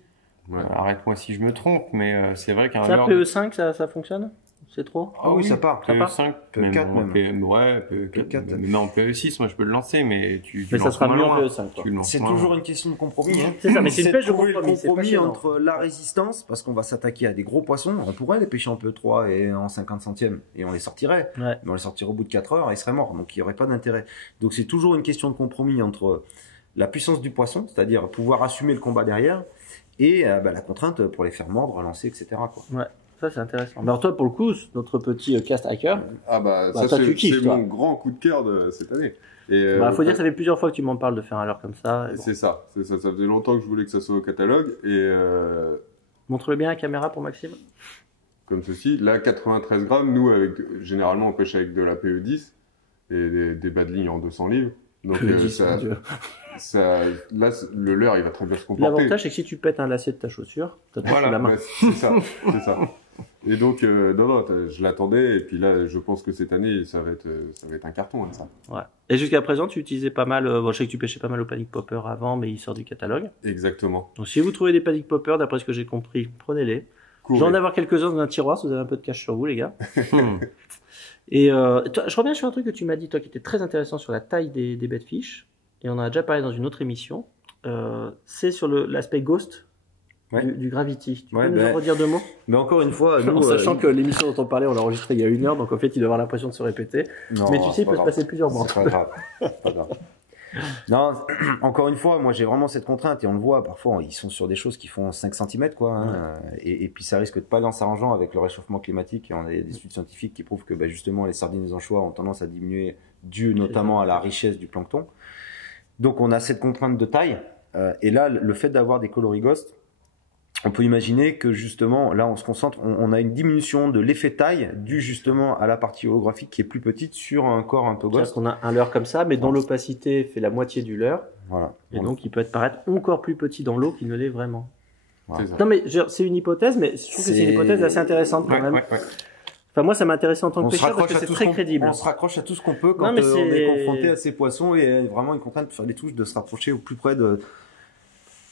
Ouais. Arrête-moi si je me trompe, mais c'est vrai qu'un Ça, leurre... PE5, ça fonctionne? C'est trop? Ah oui, ça part. PE5, PE4 même. Ouais, PE4. Même en PE6, moi je peux le lancer, mais tu Mais ça lances sera moins mieux en loin. PE5, quoi. Tu le lances C'est moins toujours loin. une question de compromis. Hein. C'est ça, mais c'est une pêche de trouver compromis. le C'est compromis passionnant. entre la résistance, parce qu'on va s'attaquer à des gros poissons. On pourrait les pêcher en PE3 et en 50 centièmes, et on les sortirait. Ouais. Mais on les sortirait au bout de 4 heures et ils seraient morts. Donc il n'y aurait pas d'intérêt. Donc c'est toujours une question de compromis entre la puissance du poisson, c'est-à-dire pouvoir assumer le combat derrière, et la contrainte pour les faire mordre, lancer, etc. quoi. Ouais, ça c'est intéressant. Mais alors toi, pour le coup, notre petit cast hacker, Ah bah, Bah, ça toi, tu kiffes, c'est toi. mon grand coup de cœur de cette année. Et faut dire que ça fait plusieurs fois que tu m'en parles de faire un leurre comme ça. Et bon. c'est ça. Ça faisait longtemps que je voulais que ça soit au catalogue. Et Montre-le bien à la caméra pour Maxime. comme ceci, là, 93 grammes, nous, généralement, on pêche avec de la PE10 et des bas de ligne en 200 livres. Donc, Mon Dieu. là, le leurre, il va très bien se comporter. L'avantage, c'est que si tu pètes un lacet de ta chaussure, t'as tout sous Voilà, la main. Ouais, c'est ça, c'est ça. Et donc, non, je l'attendais. Et puis là, je pense que cette année, ça va être un carton, hein, ça. Ouais. Et jusqu'à présent, tu utilisais pas mal. Bon, je sais que tu pêchais pas mal au panic popper avant, mais il sort du catalogue. Exactement. Donc, si vous trouvez des panic poppers, d'après ce que j'ai compris, prenez-les. Cool. J'en ai avoir quelques-uns dans un tiroir, si vous avez un peu de cash sur vous, les gars. Et toi, je reviens sur un truc que tu m'as dit, toi, qui était très intéressant sur la taille des bêtes fiches. Et on en a déjà parlé dans une autre émission. C'est sur l'aspect ghost Ouais. du Gravity. Tu Ouais, peux nous en redire deux mots? Mais encore une fois, nous, En sachant que l'émission dont on parlait, on l'a enregistrée il y a 1 heure, donc en fait, il doit avoir l'impression de se répéter. non, Mais tu sais, c'est il pas peut se grave. passer plusieurs mois. C'est pas grave. C'est pas grave. Non, encore une fois, moi j'ai vraiment cette contrainte et on le voit, parfois ils sont sur des choses qui font 5 cm quoi, hein, et puis ça risque de pas aller en s'arrangeant avec le réchauffement climatique. Et on a des études scientifiques qui prouvent que justement les sardines et les anchois ont tendance à diminuer dû notamment à la richesse du plancton. Donc on a cette contrainte de taille, et là le fait d'avoir des coloris ghost, on peut imaginer que justement, là on se concentre, on a une diminution de l'effet taille dû justement à la partie holographique qui est plus petite sur un corps un peu C'est-à-dire ghost. qu'on a un leurre comme ça, mais dont l'opacité fait la moitié du leurre. Voilà. Et donc, il peut paraître encore plus petit dans l'eau qu'il ne l'est vraiment. C'est ça. Non, mais c'est une hypothèse, mais je trouve que c'est une hypothèse assez intéressante quand Ouais, même. ouais, ouais. Enfin, moi, ça m'intéressait en tant que On se pêcheur parce raccroche que à c'est tout très ce qu'on crédible. on se raccroche à tout ce qu'on peut quand Non, mais on c'est- est confronté à ces poissons et vraiment une contrainte de faire des touches, de se rapprocher au plus près de.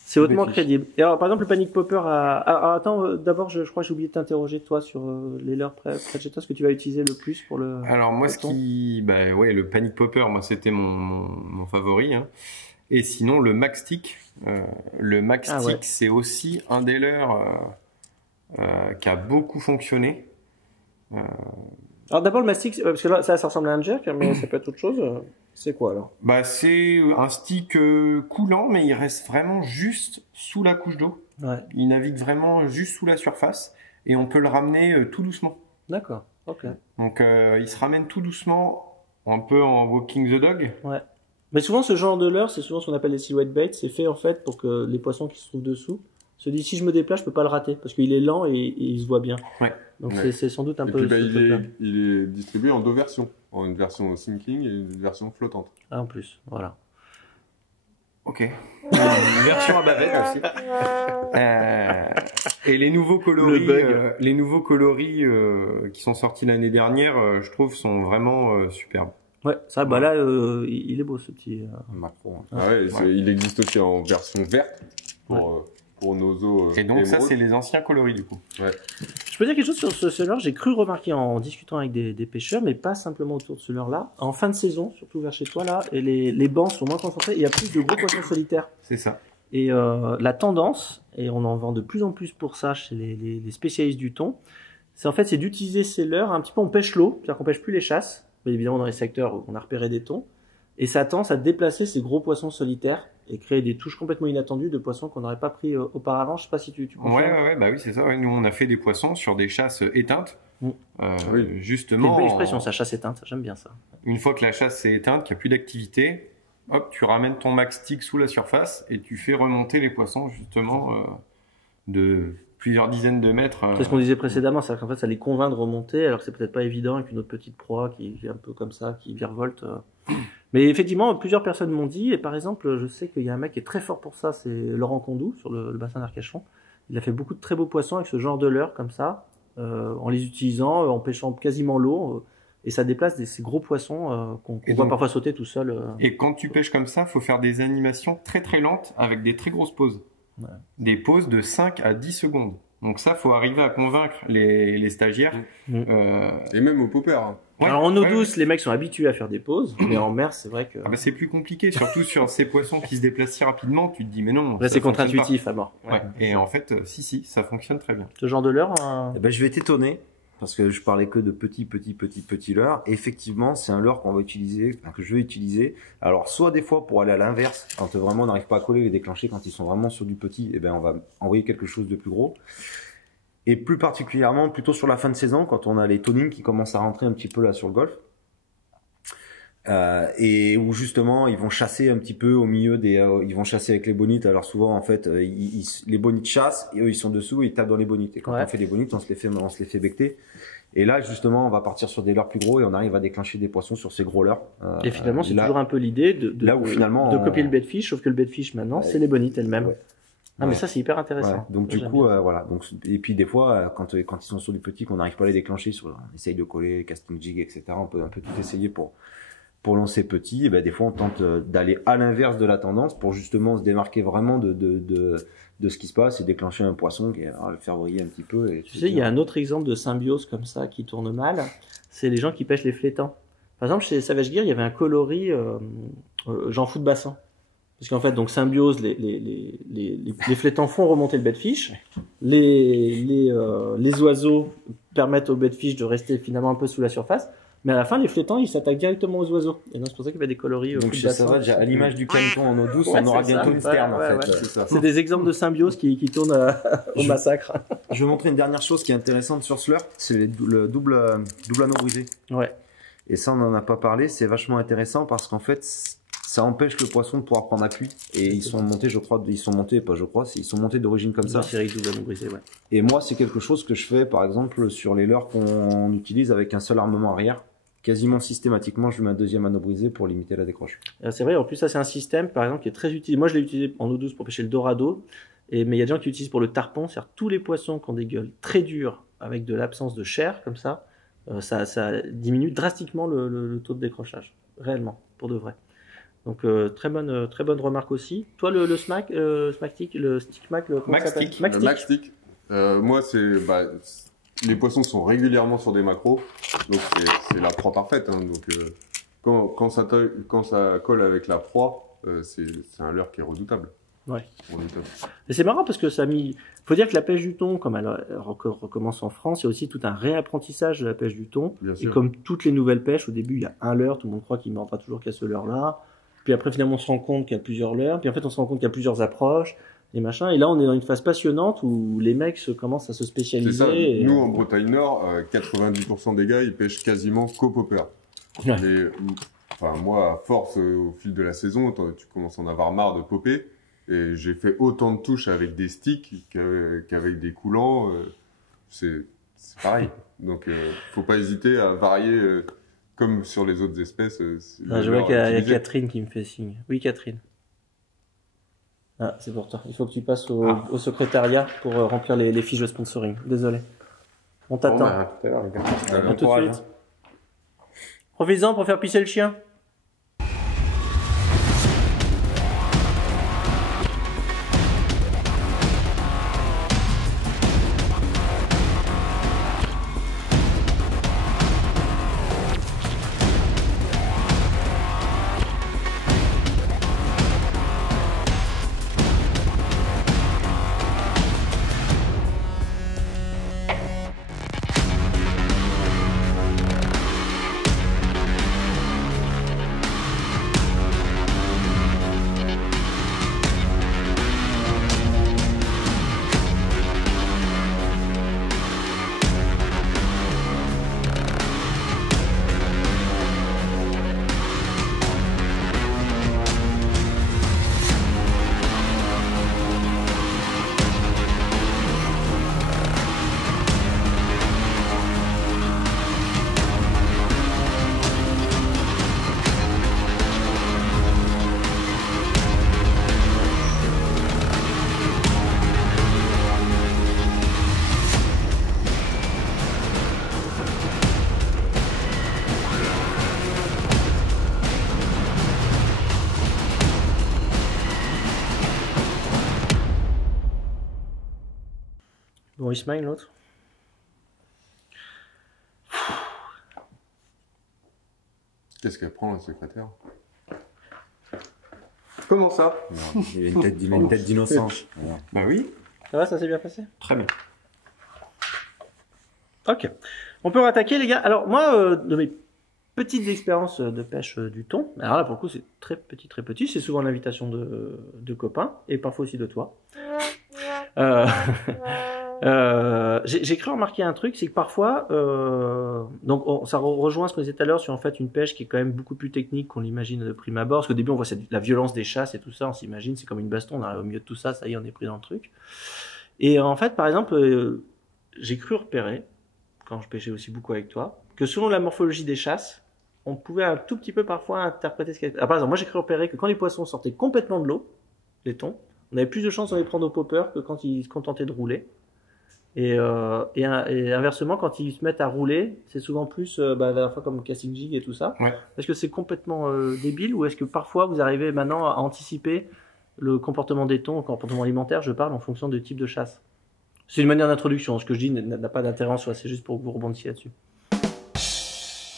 C'est hautement Béfiche. crédible. Et alors, par exemple, le panic popper attends, d'abord, je crois que j'ai oublié de t'interroger, toi, sur les leurres près de chez toi, ce que tu vas utiliser le plus pour le... Alors moi, Poisson. le panic popper, moi c'était mon favori. Hein. Et sinon le Max Stick, Ah ouais. c'est aussi un des leurres qui a beaucoup fonctionné. Alors, d'abord, le mastic, parce que là, ça ressemble à un jerk, mais ça peut être autre chose. C'est quoi, alors? Bah c'est un stick coulant, mais il reste vraiment juste sous la couche d'eau. Ouais. Il navigue vraiment juste sous la surface et on peut le ramener tout doucement. D'accord. Ok. Donc il se ramène tout doucement, un peu en walking the dog. Ouais. Mais souvent, ce genre de leurre, c'est souvent ce qu'on appelle des silhouette baits. C'est fait, en fait, pour que les poissons qui se trouvent dessous se disent, si je me déplace, je peux pas le rater, parce qu'il est lent et il se voit bien. Ouais. Donc, Ouais. c'est sans doute un Et peu... puis, ce truc-là. il est distribué en 2 versions. En une version sinking et une version flottante. Ah, en plus, voilà. Ok. Une version à bavette aussi. Et les nouveaux coloris, Le bug. qui sont sortis l'année dernière, je trouve, sont vraiment superbes. Ouais, ça, bah là, il est beau, ce petit... macro. Hein. Ah ouais, il existe aussi en version verte pour nos eaux. Et donc ça, émeraudes. c'est les anciens coloris du coup. Je peux dire quelque chose sur ce leurre. J'ai cru remarquer en discutant avec des pêcheurs, mais pas simplement autour de ce leurre-là. En fin de saison, surtout vers chez toi, là, et les bancs sont moins concentrés, il y a plus de gros poissons solitaires. C'est ça. Et la tendance, et on en vend de plus en plus pour ça chez les spécialistes du thon, c'est d'utiliser ces leurres, un petit peu on pêche l'eau, c'est-à-dire qu'on pêche plus les chasses, mais évidemment dans les secteurs où on a repéré des thons, et ça a tendance à déplacer ces gros poissons solitaires et créer des touches complètement inattendues de poissons qu'on n'aurait pas pris auparavant. Je sais pas si tu confirmes. Ouais, bah oui, c'est ça. Ouais. Nous, on a fait des poissons sur des chasses éteintes. Mm. Justement. C'est une belle expression, ça, chasse éteinte, j'aime bien ça. Une fois que la chasse s'est éteinte, qu'il n'y a plus d'activité, hop, tu ramènes ton max stick sous la surface et tu fais remonter les poissons justement de plusieurs dizaines de mètres. C'est ce qu'on disait précédemment, c'est qu'en fait ça les convainc de remonter, alors que c'est peut-être pas évident avec une autre petite proie qui est un peu comme ça, qui virevolte. Mais effectivement, plusieurs personnes m'ont dit, et par exemple, je sais qu'il y a un mec qui est très fort pour ça, c'est Laurent Condou, sur le bassin d'Arcachon. Il a fait beaucoup de très beaux poissons avec ce genre de leurre comme ça. en les utilisant, en pêchant quasiment l'eau. Et ça déplace ces gros poissons qu'on voit parfois sauter tout seul. Et quand tu pêches comme ça, faut faire des animations très très lentes avec des très grosses pauses. Ouais. Des pauses de 5 à 10 secondes. Donc ça, faut arriver à convaincre les stagiaires. Et même au popper. Hein. Ouais, alors en eau douce, les mecs sont habitués à faire des pauses, mais en mer, c'est vrai que... Ah bah c'est plus compliqué, surtout sur ces poissons qui se déplacent si rapidement, tu te dis mais non. Là, c'est contre-intuitif à mort. Ouais. Et en fait, si, ça fonctionne très bien. Ce genre de leurre... Eh ben, je vais t'étonner, parce que je parlais que de petits leurres. Et effectivement, c'est un leurre qu'on va utiliser, que je vais utiliser. Alors, soit des fois pour aller à l'inverse, quand vraiment on n'arrive pas à coller et déclencher, quand ils sont vraiment sur du petit, eh ben, on va envoyer quelque chose de plus gros. Et plus particulièrement, plutôt sur la fin de saison, quand on a les tonings qui commencent à rentrer un petit peu là sur le golfe. Et où justement ils vont chasser un petit peu au milieu ils vont chasser avec les bonites. Alors souvent en fait les bonites chassent et eux ils sont dessous et ils tapent dans les bonites. Et quand on fait des bonites, on se les fait becter. Et là justement on va partir sur des leurres plus gros et on arrive à déclencher des poissons sur ces gros leurres. Et finalement c'est toujours un peu l'idée de copier le bedfish, sauf que le bedfish maintenant c'est les bonites elles-mêmes. Ouais. Ah mais ça c'est hyper intéressant. Ouais. Donc du coup voilà. Donc et puis des fois quand ils sont sur du petit qu'on n'arrive pas à les déclencher, on essaye de coller casting jig etc. On peut un peu tout essayer pour lancer petit. Et ben des fois on tente d'aller à l'inverse de la tendance pour justement se démarquer vraiment de ce qui se passe et déclencher un poisson et le faire briller un petit peu. Et tu sais il y a un autre exemple de symbiose comme ça qui tourne mal, c'est les gens qui pêchent les flétans. Par exemple chez Savage Gear il y avait un coloris Jean Fou de bassin. Parce qu'en fait, donc symbiose, les flétans font remonter le bedfish, les oiseaux permettent au bedfish de rester finalement un peu sous la surface, mais à la fin, les flétans, ils s'attaquent directement aux oiseaux. Et donc c'est pour ça qu'il y a des coloris. Donc chez Savage, à l'image du caneton en eau douce, on aura bientôt une sterne en fait. C'est des exemples de symbiose qui tournent au massacre. Je vais montrer une dernière chose qui est intéressante sur ce leurre, c'est le double anneau brisé. Ouais. Et ça, on n'en a pas parlé, c'est vachement intéressant parce qu'en fait, ça empêche le poisson de pouvoir prendre appui. Et ils sont montés d'origine comme ça. Série double anneau brisé, ouais. Et moi, c'est quelque chose que je fais, par exemple, sur les leurres qu'on utilise avec un seul armement arrière. Quasiment systématiquement, je mets un deuxième anneau brisé pour limiter la décroche. C'est vrai, en plus, ça, c'est un système, par exemple, qui est très utilisé. Moi, je l'ai utilisé en eau douce pour pêcher le dorado. Mais il y a des gens qui l'utilisent pour le tarpon. C'est-à-dire tous les poissons qui ont des gueules très dures, avec de l'absence de chair, comme ça, ça diminue drastiquement le taux de décrochage. Réellement, pour de vrai. Donc très bonne remarque aussi. Toi le Smack Stick, le Stickmac, Maxstick. Moi les poissons sont régulièrement sur des macros, donc c'est la proie parfaite. Hein, donc quand ça colle avec la proie, c'est un leurre qui est redoutable. Ouais. Et c'est marrant parce que ça a mis. Faut dire que la pêche du thon, comme elle recommence en France, il y a aussi tout un réapprentissage de la pêche du thon. Bien et sûr. comme toutes les nouvelles pêches, au début il y a un leurre, tout le monde croit qu'il ne mordra toujours qu'à ce leurre-là. Puis après, finalement, on se rend compte qu'il y a plusieurs leurres. Puis en fait, on se rend compte qu'il y a plusieurs approches et machin. Et là, on est dans une phase passionnante où les mecs commencent à se spécialiser. C'est ça. Nous, en Bretagne Nord, 90% des gars, ils pêchent quasiment qu'au popper. Ouais. Moi, à force, au fil de la saison, tu commences à en avoir marre de popper. Et j'ai fait autant de touches avec des sticks qu'avec des coulants. C'est pareil. Donc, faut pas hésiter à varier. Comme sur les autres espèces. Je vois qu'il y a Catherine qui me fait signe. Oui, Catherine. Ah, c'est pour toi. Il faut que tu passes au secrétariat pour remplir les fiches de sponsoring. Désolé. On t'attend. À tout à l'heure, les gars. À tout de suite. Profitez-en pour faire pisser le chien. Maurice Magne, l'autre. Qu'est-ce qu'elle prend, la secrétaire? Comment ça? Il a une tête d'innocence. Voilà. Bah oui, Ça va, ça s'est bien passé? très bien. Ok. On peut rattaquer, les gars. Alors, moi, de mes petites expériences de pêche du thon, alors là, pour le coup, c'est très petit. C'est souvent l'invitation de copains, et parfois aussi de toi. J'ai cru remarquer un truc, c'est que parfois, donc ça rejoint ce qu'on disait tout à l'heure sur en fait une pêche qui est quand même beaucoup plus technique qu'on l'imagine de prime abord. Parce qu'au début, on voit la violence des chasses et tout ça, on s'imagine, c'est comme une baston, on arrive au milieu de tout ça, ça y est, on est pris dans le truc. Et en fait, par exemple, j'ai cru repérer, quand je pêchais aussi beaucoup avec toi, que selon la morphologie des chasses, on pouvait un tout petit peu parfois interpréter ce qu'il y a. Par exemple, moi j'ai cru repérer que quand les poissons sortaient complètement de l'eau, les thons, on avait plus de chances de les prendre au popper que quand ils se contentaient de rouler. Et inversement, quand ils se mettent à rouler, c'est souvent plus, la dernière fois comme casting jig et tout ça. Ouais. Est-ce que c'est complètement débile ou est-ce que parfois vous arrivez maintenant à anticiper le comportement des thons, le comportement alimentaire, je parle, en fonction du type de chasse? C'est une manière d'introduction. Ce que je dis n'a pas d'intérêt en soi, c'est juste pour que vous rebondissiez là-dessus.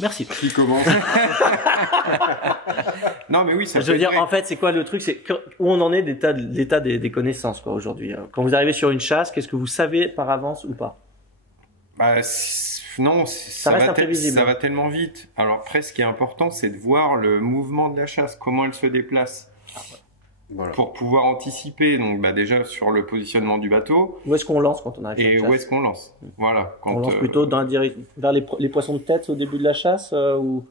Merci. Qui commence? Non, mais oui, ça Je peut veux être dire, vrai. en fait, c'est quoi le truc? C'est où on en est l'état des connaissances, quoi, aujourd'hui. Quand vous arrivez sur une chasse, qu'est-ce que vous savez par avance ou pas? Bah, non, Ça reste imprévisible. Ça va tellement vite. Alors après, ce qui est important, c'est de voir le mouvement de la chasse, comment elle se déplace, Voilà. pour pouvoir anticiper. Donc, bah, déjà sur le positionnement du bateau Où est-ce qu'on lance quand on arrive sur et une où chasse? est-ce qu'on lance. Voilà. Quand, On lance plutôt dans vers les poissons de tête au début de la chasse ou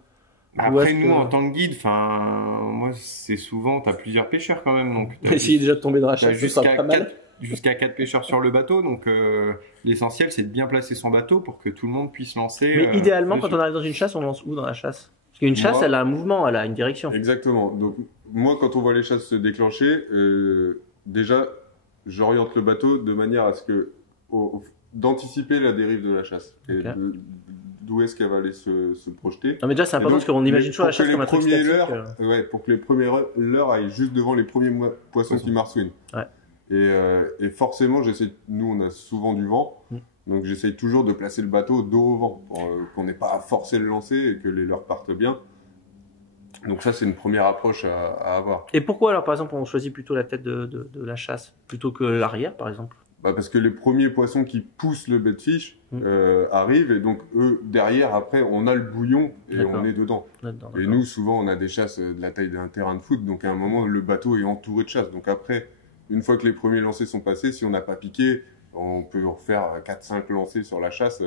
Après, est-ce nous, que- en tant que guide, moi, c'est souvent, t'as plusieurs pêcheurs quand même, donc t'as Essayez déjà de tomber dans la t'as chasse, ce sera pas mal. jusqu'à 4 pêcheurs sur le bateau, donc l'essentiel, c'est de bien placer son bateau pour que tout le monde puisse lancer. Mais idéalement, dessus. quand on arrive dans une chasse, on lance où dans la chasse? Parce qu'une chasse, Moi- elle a un mouvement, elle a une direction. Exactement. Donc, moi, quand on voit les chasses se déclencher, déjà, j'oriente le bateau de manière à ce que, d'anticiper la dérive de la chasse. Et Ok. d'où est-ce qu'elle va aller se projeter. Non, mais déjà, c'est Et important donc, parce qu'on imagine toujours la pour chasse que comme un les truc premiers statique. leurres, pour que les premiers leurres aillent juste devant les premiers poissons qui marsouinent. Ouais. Et forcément, nous, on a souvent du vent. Donc, j'essaye toujours de placer le bateau dos au vent pour qu'on n'ait pas à forcer le lancer et que les leurres partent bien. Donc ça, c'est une première approche à avoir. Et pourquoi alors, par exemple, on choisit plutôt la tête de la chasse plutôt que l'arrière, par exemple? Bah parce que les premiers poissons qui poussent le bait de fiche arrivent et donc eux, derrière, après, on a le bouillon et D'accord. on est dedans. Là-dedans, Et nous, souvent, on a des chasses de la taille d'un terrain de foot, donc à un moment, le bateau est entouré de chasses. Donc après, une fois que les premiers lancers sont passés, si on n'a pas piqué, on peut refaire 4-5 lancers sur la chasse.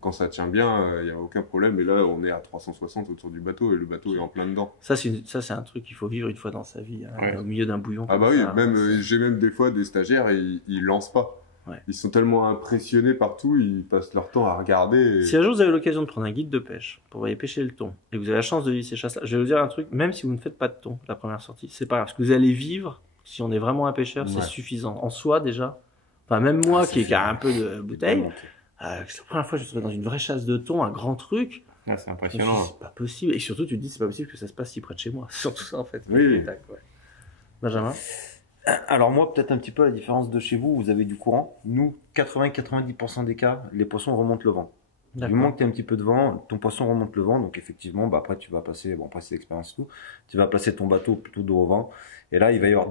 Quand ça tient bien, il n'y a aucun problème. Et là, on est à 360 autour du bateau et le bateau est en plein dedans. Ça, c'est un truc qu'il faut vivre une fois dans sa vie, hein, Ouais. au milieu d'un bouillon. Ah bah comme oui, ça. même j'ai même des fois des stagiaires et ils lancent pas. Ouais. Ils sont tellement impressionnés partout, ils passent leur temps à regarder. Et... Si un jour vous avez l'occasion de prendre un guide de pêche pour aller pêcher le thon et que vous avez la chance de vivre ces chasses-là, je vais vous dire un truc, même si vous ne faites pas de thon la première sortie, c'est pas grave. Ce que vous allez vivre, si on est vraiment un pêcheur, c'est Ouais. suffisant en soi déjà. Enfin, même moi qui a un peu de bouteille, Vraiment. c'est la première fois que je suis dans une vraie chasse de thon, un grand truc. Ah, c'est Je me suis impressionnant. dit, c'est pas possible. Et surtout, tu te dis, c'est pas possible que ça se passe si près de chez moi. C'est surtout ça en fait. Oui. Tac, ouais. Benjamin? Alors moi, peut-être un petit peu à la différence de chez vous, vous avez du courant. Nous, 80-90% des cas, les poissons remontent le vent. Du moment que tu as un petit peu de vent, ton poisson remonte le vent, donc effectivement, bah après tu vas passer, bon après c'est l'expérience et tout, tu vas placer ton bateau plutôt dos au vent, et là il va y avoir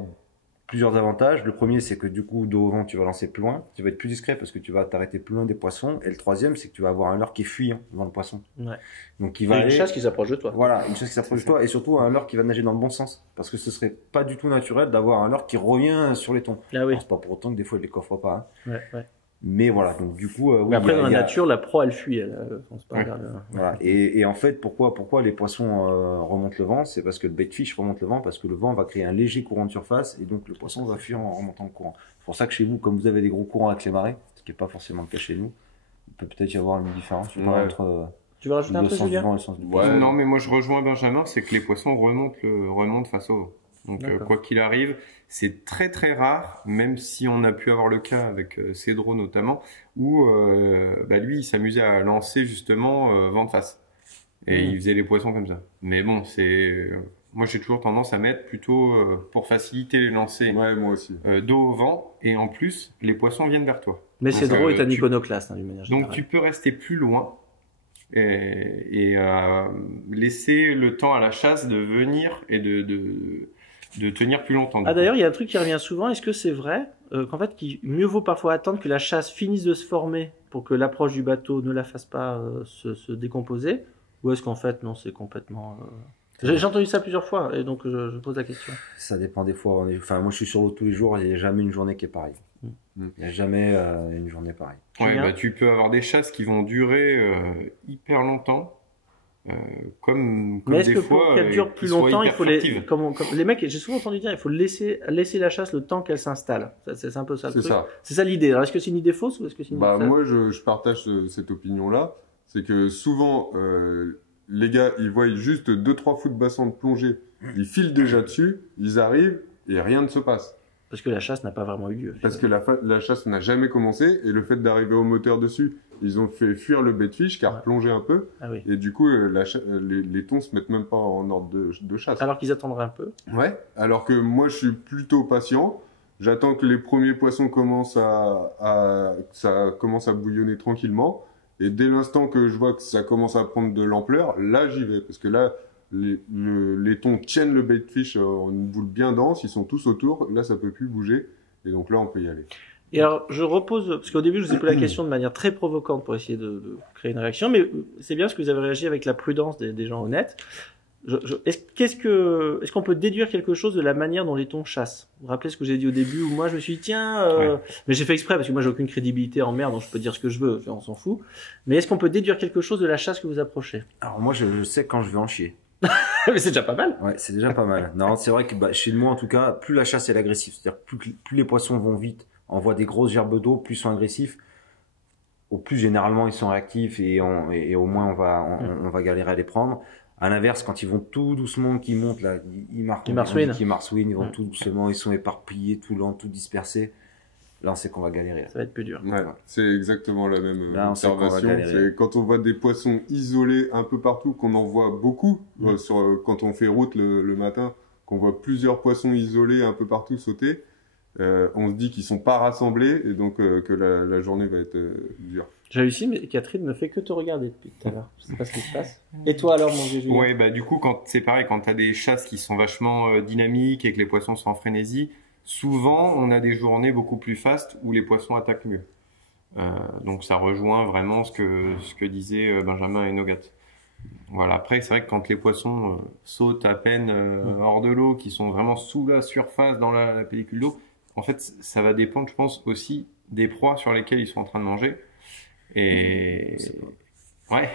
plusieurs avantages. Le premier, c'est que du coup, dos au vent, tu vas lancer plus loin, tu vas être plus discret parce que tu vas t'arrêter plus loin des poissons, et le troisième, c'est que tu vas avoir un leurre qui est fuyant devant le poisson. Ouais. Donc il Il y va a une aller... chasse qui s'approche de toi. Voilà, une chose qui s'approche de toi, et surtout un leurre qui va nager dans le bon sens, parce que ce serait pas du tout naturel d'avoir un leurre qui revient sur les thons. Ah oui. Alors, c'est pas pour autant que des fois il les coffre pas, hein. Ouais. Mais voilà, donc du coup, oui, Mais après, il y a- dans la il y a- nature, la proie, elle fuit. On se Ouais. Voilà. Et en fait, pourquoi les poissons remontent le vent? C'est parce que le bait de fiche remonte le vent, parce que le vent va créer un léger courant de surface, et donc le poisson va fuir en remontant le courant. C'est pour ça que chez vous, comme vous avez des gros courants avec les marées, ce qui n'est pas forcément le cas chez nous, il peut peut-être y avoir une différence je sais pas, Ouais. entre Tu veux rajouter un le truc, sens du Julien? vent et le sens du Ouais. poisson. Non, mais moi je rejoins Benjamin, c'est que les poissons remontent face au vent. Donc D'accord. quoi qu'il arrive, c'est très très rare, même si on a pu avoir le cas avec Cédro notamment, où lui il s'amusait à lancer justement vent de face. Et il faisait les poissons comme ça. Mais bon, moi j'ai toujours tendance à mettre plutôt pour faciliter les lancers Ouais, moi aussi. dos au vent, et en plus les poissons viennent vers toi. Mais Donc, Cédro est un tu- iconoclaste, hein, d'une manière Donc générale. tu peux rester plus loin et laisser le temps à la chasse de venir et de tenir plus longtemps. Ah d'ailleurs, il y a un truc qui revient souvent. Est-ce que c'est vrai qu'en fait, mieux vaut parfois attendre que la chasse finisse de se former pour que l'approche du bateau ne la fasse pas se décomposer, ou est-ce qu'en fait, non, c'est complètement... J'ai entendu ça plusieurs fois, et donc je pose la question. Ça dépend des fois. Enfin, moi, je suis sur l'eau tous les jours. Il n'y a jamais une journée qui est pareille. Il n'y a jamais une journée pareille. Ouais, Julien bah, tu peux avoir des chasses qui vont durer hyper longtemps, comme Mais est-ce des que fois pour qu'elle dure plus qui soient longtemps, il hyper faut furtives. comme les mecs, j'ai souvent entendu dire, il faut laisser la chasse le temps qu'elle s'installe. C'est un peu ça le C'est truc. ça. C'est ça l'idée. Alors est-ce que c'est une idée fausse ou est-ce que c'est une Bah, idée moi, je partage cette opinion-là. C'est que souvent, les gars, ils voient juste 2-3 foot bassins de plongée. Ils filent déjà dessus, ils arrivent et rien ne se passe. Parce que la chasse n'a pas vraiment eu lieu. Parce que la chasse n'a jamais commencé et le fait d'arriver au moteur dessus, ils ont fait fuir le bait de fiche car Ouais. plongé un peu. Ah oui. Et du coup, les thons se mettent même pas en ordre de chasse. Alors qu'ils attendraient un peu. Ouais. Alors que moi, je suis plutôt patient. J'attends que les premiers poissons commencent ça commence à bouillonner tranquillement. Et dès l'instant que je vois que ça commence à prendre de l'ampleur, là, j'y vais. Parce que là, les thons tiennent le bait de fish en une boule bien dense. Ils sont tous autour. Là, ça peut plus bouger. Et donc là, on peut y aller. Et alors, je repose, parce qu'au début, je vous ai posé la question de manière très provocante pour essayer de créer une réaction, mais c'est bien parce que vous avez réagi avec la prudence des gens honnêtes. Est-ce qu'on peut déduire quelque chose de la manière dont les thons chassent? Vous vous rappelez ce que j'ai dit au début où moi je me suis dit, tiens, mais j'ai fait exprès parce que moi j'ai aucune crédibilité en mer, donc je peux dire ce que je veux, on s'en fout. Mais est-ce qu'on peut déduire quelque chose de la chasse que vous approchez? Alors moi, je sais quand je vais en chier. Mais c'est déjà pas mal. Ouais, c'est déjà pas mal. Non, c'est vrai que chez moi, en tout cas, plus la chasse est agressive. C'est-à-dire plus les poissons vont vite, envoient des grosses gerbes d'eau, plus ils sont agressifs. Au plus généralement ils sont réactifs et au moins on va galérer à les prendre. À l'inverse, quand ils vont tout doucement, qu'ils montent là, ils marsouinent, ils vont tout doucement, ils sont éparpillés, tout lents, tout dispersés. Là, on sait qu'on va galérer. Ça va être plus dur. Ouais, c'est exactement la même Là, on sait qu'on va observation. galérer. C'est quand on voit des poissons isolés un peu partout, qu'on en voit beaucoup, quand on fait route le matin, qu'on voit plusieurs poissons isolés un peu partout sauter, on se dit qu'ils sont pas rassemblés et donc que la journée va être dure. J'ai réussi, mais Catherine ne fait que te regarder depuis tout à l'heure. Je sais pas ce qui se passe. Et toi alors, mon vieux Julien? Ouais, bah du coup, c'est pareil, quand t'as des chasses qui sont vachement dynamiques et que les poissons sont en frénésie, souvent on a des journées beaucoup plus fastes où les poissons attaquent mieux. Donc ça rejoint vraiment ce que disaient Benjamin et Nogat. Voilà. Après, c'est vrai que quand les poissons sautent à peine hors de l'eau, qui sont vraiment sous la surface dans la pellicule d'eau, en fait, ça va dépendre, je pense, aussi des proies sur lesquelles ils sont en train de manger. Et ouais.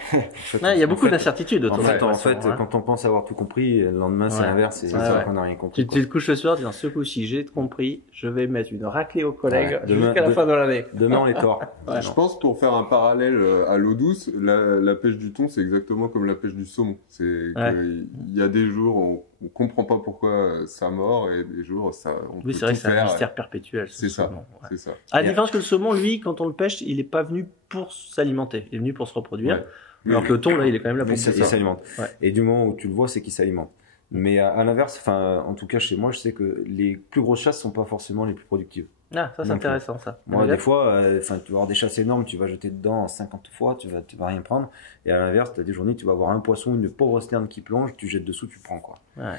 Il y a beaucoup d'incertitudes autour de la En poisson, fait, hein. quand on pense avoir tout compris, le lendemain c'est Ouais. l'inverse, c'est Ouais, ça ouais. qu'on n'a rien compris. Tu te couches le soir disant, ce coup-ci, j'ai compris, je vais mettre une raclée aux collègues Ouais, demain- jusqu'à la fin de l'année. Demain on les tord. Ouais, Je non. pense pour faire un parallèle à l'eau douce, la pêche du thon, c'est exactement comme la pêche du saumon. C'est qu'il y a des jours où on comprend pas pourquoi ça mord et des jours on Oui, peut c'est vrai tout que c'est un faire. mystère perpétuel. ce C'est ça, saumon, ouais. c'est ça. À la différence que le saumon, lui, quand on le pêche, il est pas venu pour s'alimenter. Il est venu pour se reproduire. Ouais. Alors que le thon, là, il est quand même là pour Il ça. s'alimente. Ouais. Et du moment où tu le vois, c'est qu'il s'alimente. Mais à l'inverse, enfin, en tout cas chez moi, je sais que les plus grosses chasses sont pas forcément les plus productives. Ah, ça, c'est Non intéressant, ça. Moi, des fois, enfin, tu vas avoir des chasses énormes, tu vas jeter dedans 50 fois, tu vas rien prendre. Et à l'inverse, tu as des journées, tu vas avoir un poisson, une pauvre sterne qui plonge, tu jettes dessous, tu prends, quoi. Ouais.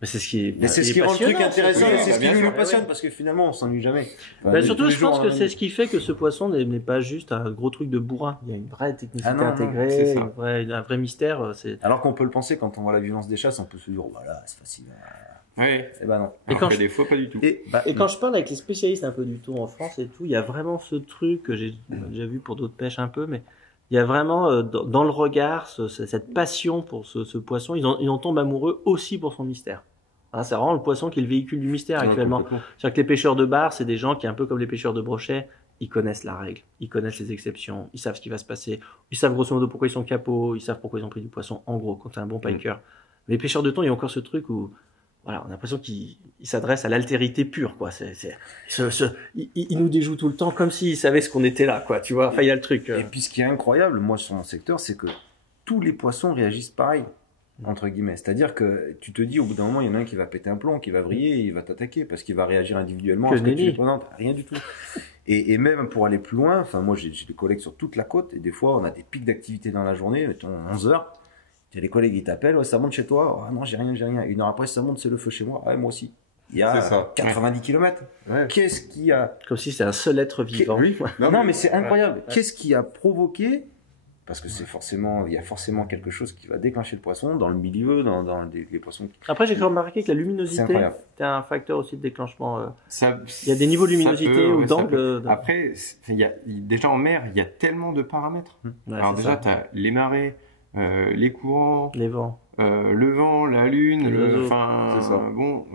Mais c'est ce qui, Mais c'est ce qui rend le truc intéressant, oui, et c'est ce qui bien nous sûr. passionne, parce que finalement, on s'ennuie jamais. Enfin, Bah, tous surtout, les je jours, pense on que a c'est un- ce qui fait que ce poisson n'est pas juste un gros truc de bourrin. Il y a une vraie technicité Ah non, non, intégrée, c'est ça. un vrai mystère. C'est... Alors qu'on peut le penser quand on voit la violence des chasses, on peut se dire, oh, voilà, c'est facile. Ouais. Eh ben non. Et Alors quand que je- des fois, pas du tout. Et quand je parle avec les spécialistes un peu du thon en France et tout, il y a vraiment ce truc que j'ai déjà vu pour d'autres pêches un peu, mais il y a vraiment dans le regard cette passion pour ce poisson. Ils en tombent amoureux aussi pour son mystère. Hein, c'est vraiment le poisson qui est le véhicule du mystère Ouais, actuellement. complètement. C'est-à-dire que les pêcheurs de bar, c'est des gens qui, un peu comme les pêcheurs de brochet, ils connaissent la règle, ils connaissent les exceptions, ils savent ce qui va se passer, ils savent grosso modo pourquoi ils sont capots, ils savent pourquoi ils ont pris du poisson, en gros, quand c'est un bon piker. Mais les pêcheurs de thon, il y a encore ce truc où, voilà, on a l'impression qu'ils s'adressent à l'altérité pure, quoi. Ils nous déjouent tout le temps comme s'ils savaient ce qu'on était là, quoi, tu vois. Enfin, il y a le truc. puis ce qui est incroyable, moi, sur mon secteur, c'est que tous les poissons réagissent pareil. entre guillemets. C'est-à-dire que tu te dis, au bout d'un moment, il y en a un qui va péter un plomb, qui va vriller, il va t'attaquer parce qu'il va réagir individuellement à ce que tu lui présentes. Rien du tout. Et même pour aller plus loin, enfin, moi, j'ai des collègues sur toute la côte et des fois, on a des pics d'activité dans la journée, mettons 11 heures. Il y a des collègues qui t'appellent, ouais, ça monte chez toi. Ah non, j'ai rien. Une heure après, ça monte, c'est le feu chez moi. Ouais, moi aussi. Il y a 90 km. Ouais. Qu'est-ce qui a... Comme si c'était un seul être vivant. Oui. Non, mais c'est incroyable. Ouais. Qu'est-ce qui a provoqué... Parce que c'est forcément, il y a forcément quelque chose qui va déclencher le poisson dans le milieu, dans les poissons. Après, j'ai remarqué que la luminosité était un facteur aussi de déclenchement. Il y a des niveaux de luminosité ou d'angle. Après, déjà en mer, il y a tellement de paramètres. Ouais, alors déjà, tu as les marées, les courants, les vents, le vent, la lune, bon.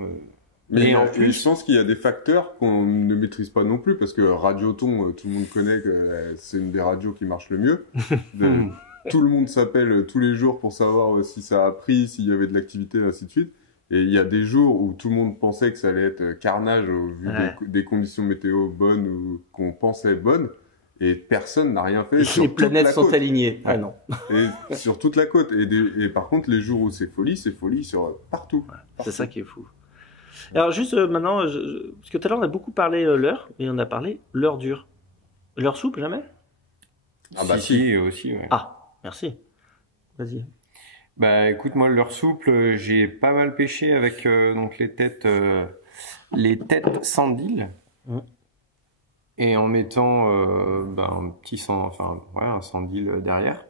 Mais en plus, je pense qu'il y a des facteurs qu'on ne maîtrise pas non plus, parce que Radioton, tout le monde connaît que c'est une des radios qui marche le mieux. Tout le monde s'appelle tous les jours pour savoir si ça a pris, s'il y avait de l'activité, ainsi de suite. Et il y a des jours où tout le monde pensait que ça allait être carnage au vu des conditions météo bonnes ou qu'on pensait bonnes. Et personne n'a rien fait. Les planètes sont alignées. Ah non. Et sur toute la côte. Et par contre, les jours où c'est folie sur partout. C'est ça qui est fou. Alors juste maintenant, parce que tout à l'heure on a beaucoup parlé l'heure, et on a parlé l'heure dure. L'heure souple, jamais? Ah bah si, aussi, ouais. Ah, merci. Vas-y. Bah écoute, moi l'heure souple, j'ai pas mal pêché avec donc les têtes sandil. Et en mettant un petit un sandil derrière.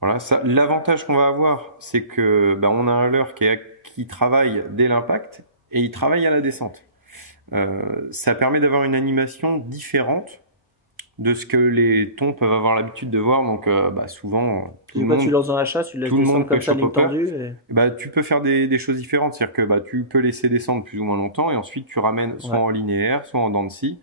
Voilà, ça, l'avantage qu'on va avoir, c'est que on a un leurre qui travaille dès l'impact et il travaille à la descente. Ça permet d'avoir une animation différente de ce que les thons peuvent avoir l'habitude de voir. Donc souvent, tu lances dans la chasse, tu laisses descendre comme ça ligne tendue. Tu peux faire des choses différentes, c'est-à-dire que tu peux laisser descendre plus ou moins longtemps et ensuite tu ramènes soit en linéaire, soit en dents de scie.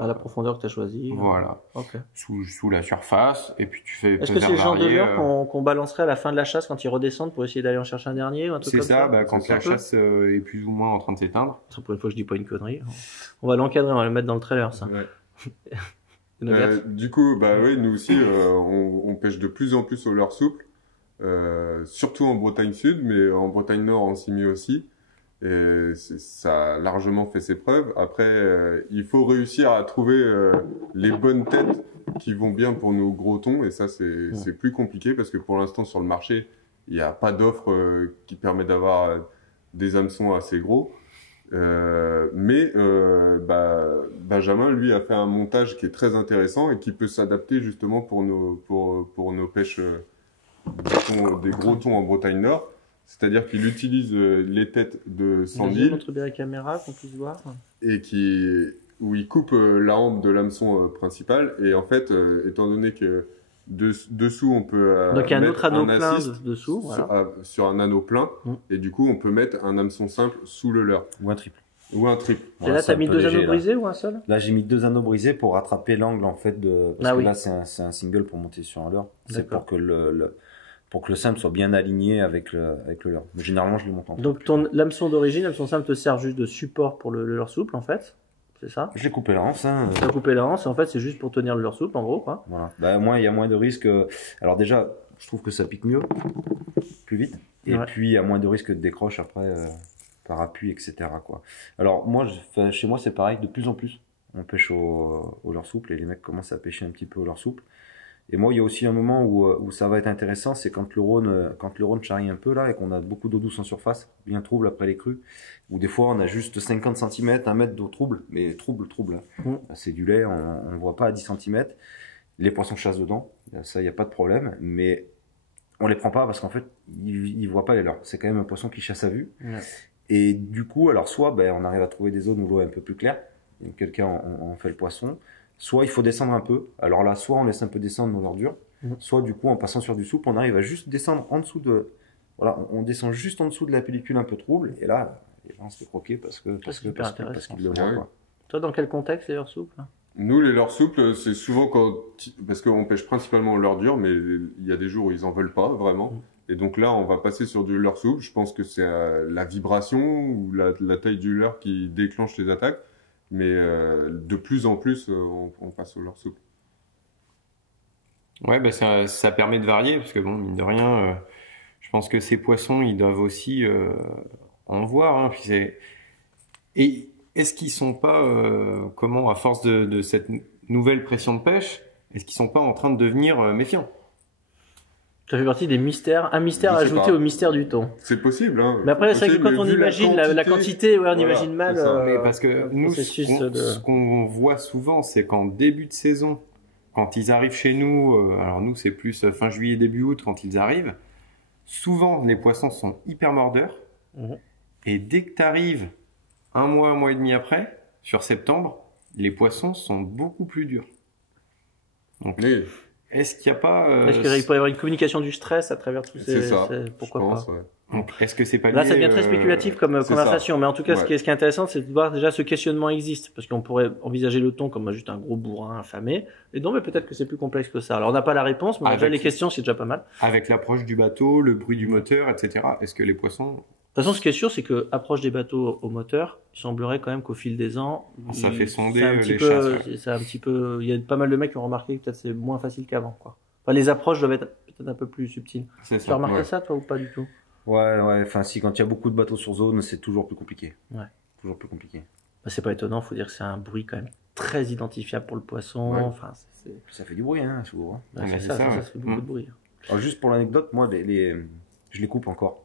À la profondeur que tu as choisie. Voilà. Okay. Sous la surface, et puis tu fais. Est-ce que c'est le genre de leurre qu'on balancerait à la fin de la chasse quand ils redescendent pour essayer d'aller en chercher un dernier ou un truc comme ça? C'est ça, quand la chasse est plus ou moins en train de s'éteindre. Pour une fois, je dis pas une connerie. On va l'encadrer, on va le mettre dans le trailer, ça. Ouais. Du coup, nous aussi, on pêche de plus en plus au leurre souple, surtout en Bretagne Sud, mais en Bretagne Nord, en Cymie aussi. Et ça a largement fait ses preuves. Après, il faut réussir à trouver les bonnes têtes qui vont bien pour nos gros thons. Et ça, c'est plus compliqué parce que pour l'instant, sur le marché, il n'y a pas d'offre qui permet d'avoir des hameçons assez gros. Mais Benjamin, lui, a fait un montage qui est très intéressant et qui peut s'adapter justement pour nos pêches des gros thons en Bretagne Nord. C'est-à-dire qu'il utilise les têtes de sandil. Montre bien la caméra, qu'on puisse voir. Et où il coupe la hampe de l'hameçon principal. Et en fait, étant donné que dessous, on peut donc il y a un autre anneau un plein assist dessous, voilà. sur un anneau plein. Et du coup, on peut mettre un hameçon simple sous le leurre. Ou un triple. Et là, tu as mis deux anneaux brisés ou un seul? Là, j'ai mis 2 anneaux brisés pour rattraper l'angle, en fait, parce que là, c'est un single pour monter sur un leurre. C'est pour que le simple soit bien aligné avec le leurre. Mais généralement, je le monte en triple. Donc, l'hameçon d'origine, l'hameçon simple te sert juste de support pour le leurre souple, en fait. C'est ça? J'ai coupé la hanse. Tu as coupé la hanse, en fait, c'est juste pour tenir le leurre souple, en gros, quoi. Voilà. Il y a moins de risques. Alors, déjà, je trouve que ça pique mieux, plus vite. Et puis, il y a moins de risques de décroche après, par appui, etc., quoi. Alors, chez moi, c'est pareil, de plus en plus. On pêche au leurre souple et les mecs commencent à pêcher un petit peu au leurre souple. Et moi, il y a aussi un moment où ça va être intéressant, c'est quand le Rhône charrie un peu là et qu'on a beaucoup d'eau douce en surface, bien trouble après les crues, où des fois on a juste 50 cm, 1 mètre d'eau trouble, mais trouble. C'est du lait, on ne voit pas à 10 cm. Les poissons chassent dedans, ça, il n'y a pas de problème, mais on les prend pas parce qu'en fait, ils voient pas les leurres. C'est quand même un poisson qui chasse à vue. Ouais. Et du coup, alors soit on arrive à trouver des zones où l'eau est un peu plus claire, et quelqu'un en fait le poisson. Soit il faut descendre un peu. Alors là, soit on laisse un peu descendre nos ordures, soit du coup, en passant sur du souple, on arrive à juste descendre en dessous on descend juste en dessous de la pellicule un peu trouble, et là, on se fait croquer parce qu'il le voit, quoi. Toi, dans quel contexte, les leurres souples? Nous, les leurres souples, c'est souvent parce qu'on pêche principalement au leurre dur, mais il y a des jours où ils en veulent pas, vraiment. Et donc là, on va passer sur du leurre souple. Je pense que c'est la vibration ou la taille du leurre qui déclenche les attaques. Mais de plus en plus, on passe au leurre souple. Ouais, ça permet de varier, parce que bon, mine de rien, Je pense que ces poissons, ils doivent aussi en voir. Hein. Et est-ce qu'ils sont pas, à force de cette nouvelle pression de pêche, est-ce qu'ils sont pas en train de devenir méfiants? Ça fait partie des mystères, un mystère ajouté au mystère du thon. C'est possible, hein. Mais après, c'est vrai que quand on imagine la quantité, ouais, on imagine mal. Mais parce que nous, ce qu'on voit souvent, c'est qu'en début de saison, quand ils arrivent chez nous, alors nous, c'est plus fin juillet, début août, quand ils arrivent, souvent, les poissons sont hyper mordeurs. Et dès que tu arrives un mois et demi après, sur septembre, les poissons sont beaucoup plus durs. Donc, est-ce qu'il n'y a pas... Est-ce qu'il pourrait y avoir une communication du stress à travers tous ces... C'est ça, pourquoi je pense, pas. ouais. Donc, est-ce que c'est pas Là, lié, ça devient très spéculatif comme conversation. Ça. Mais en tout cas, ce qui est intéressant, c'est de voir déjà ce questionnement existe. Parce qu'on pourrait envisager le thon comme juste un gros bourrin affamé. Et non, mais peut-être que c'est plus complexe que ça. Alors, on n'a pas la réponse, mais déjà les questions, c'est déjà pas mal. Avec l'approche du bateau, le bruit du moteur, etc. Est-ce que les poissons... De toute façon, ce qui est sûr, c'est que approche des bateaux au moteur, il semblerait quand même qu'au fil des ans, ça fait sonder les chasses. C'est un petit peu, il y a pas mal de mecs qui ont remarqué que peut-être c'est moins facile qu'avant, quoi. Enfin, les approches doivent être peut-être un peu plus subtiles. Tu as remarqué ça, toi, ou pas du tout? Ouais. Enfin, si, quand il y a beaucoup de bateaux sur zone, c'est toujours plus compliqué. Ouais. Toujours plus compliqué. Bah, c'est pas étonnant, faut dire que c'est un bruit quand même très identifiable pour le poisson. Ouais. Enfin, ça fait du bruit, hein, souvent. Hein. Bah, ça fait beaucoup de bruit. Alors, juste pour l'anecdote, moi, je les coupe encore.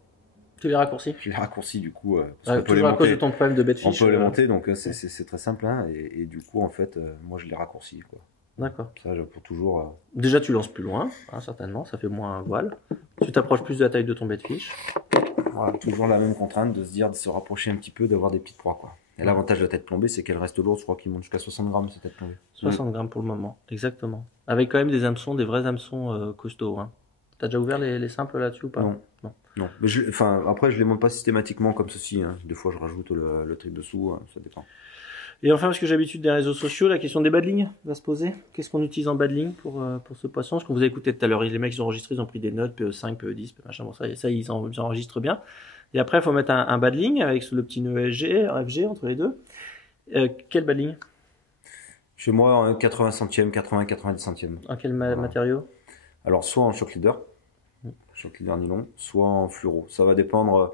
Tu les raccourcis? Je les raccourcis du coup. Toujours à cause de ton problème de bête fiche. On peut les monter, donc c'est très simple. Hein, et du coup, en fait, moi je les raccourcis. Quoi. D'accord. Ça, pour toujours. Déjà, tu lances plus loin, hein, certainement, ça fait moins un voile. Tu t'approches plus de la taille de ton bête fiche. Voilà, toujours la même contrainte de se rapprocher un petit peu, d'avoir des petites proies. Quoi. Et l'avantage de la tête plombée, c'est qu'elle reste lourde. Je crois qu'il monte jusqu'à 60 grammes cette tête plombée. 60 grammes pour le moment, exactement. Avec quand même des hameçons, des vrais hameçons costauds. Hein. T'as déjà ouvert les simples là-dessus ou pas? Non. Mais après, je les monte pas systématiquement comme ceci. Hein. Des fois, je rajoute le truc dessous. Ça dépend. Et enfin, parce que j'ai l'habitude des réseaux sociaux, la question des badlings va se poser. Qu'est-ce qu'on utilise en badling pour ce poisson? Ce qu'on vous a écouté tout à l'heure, les mecs ils ont enregistré, ils ont pris des notes, PE5, PE10, machin, bon, ça ils enregistrent bien. Et après, il faut mettre un badling avec le petit nœud FG entre les deux. Quel badling? Chez moi, 80 centièmes, 90 centièmes. En quel matériau? Alors, soit en shock leader nylon, soit en fluoro. Ça va dépendre.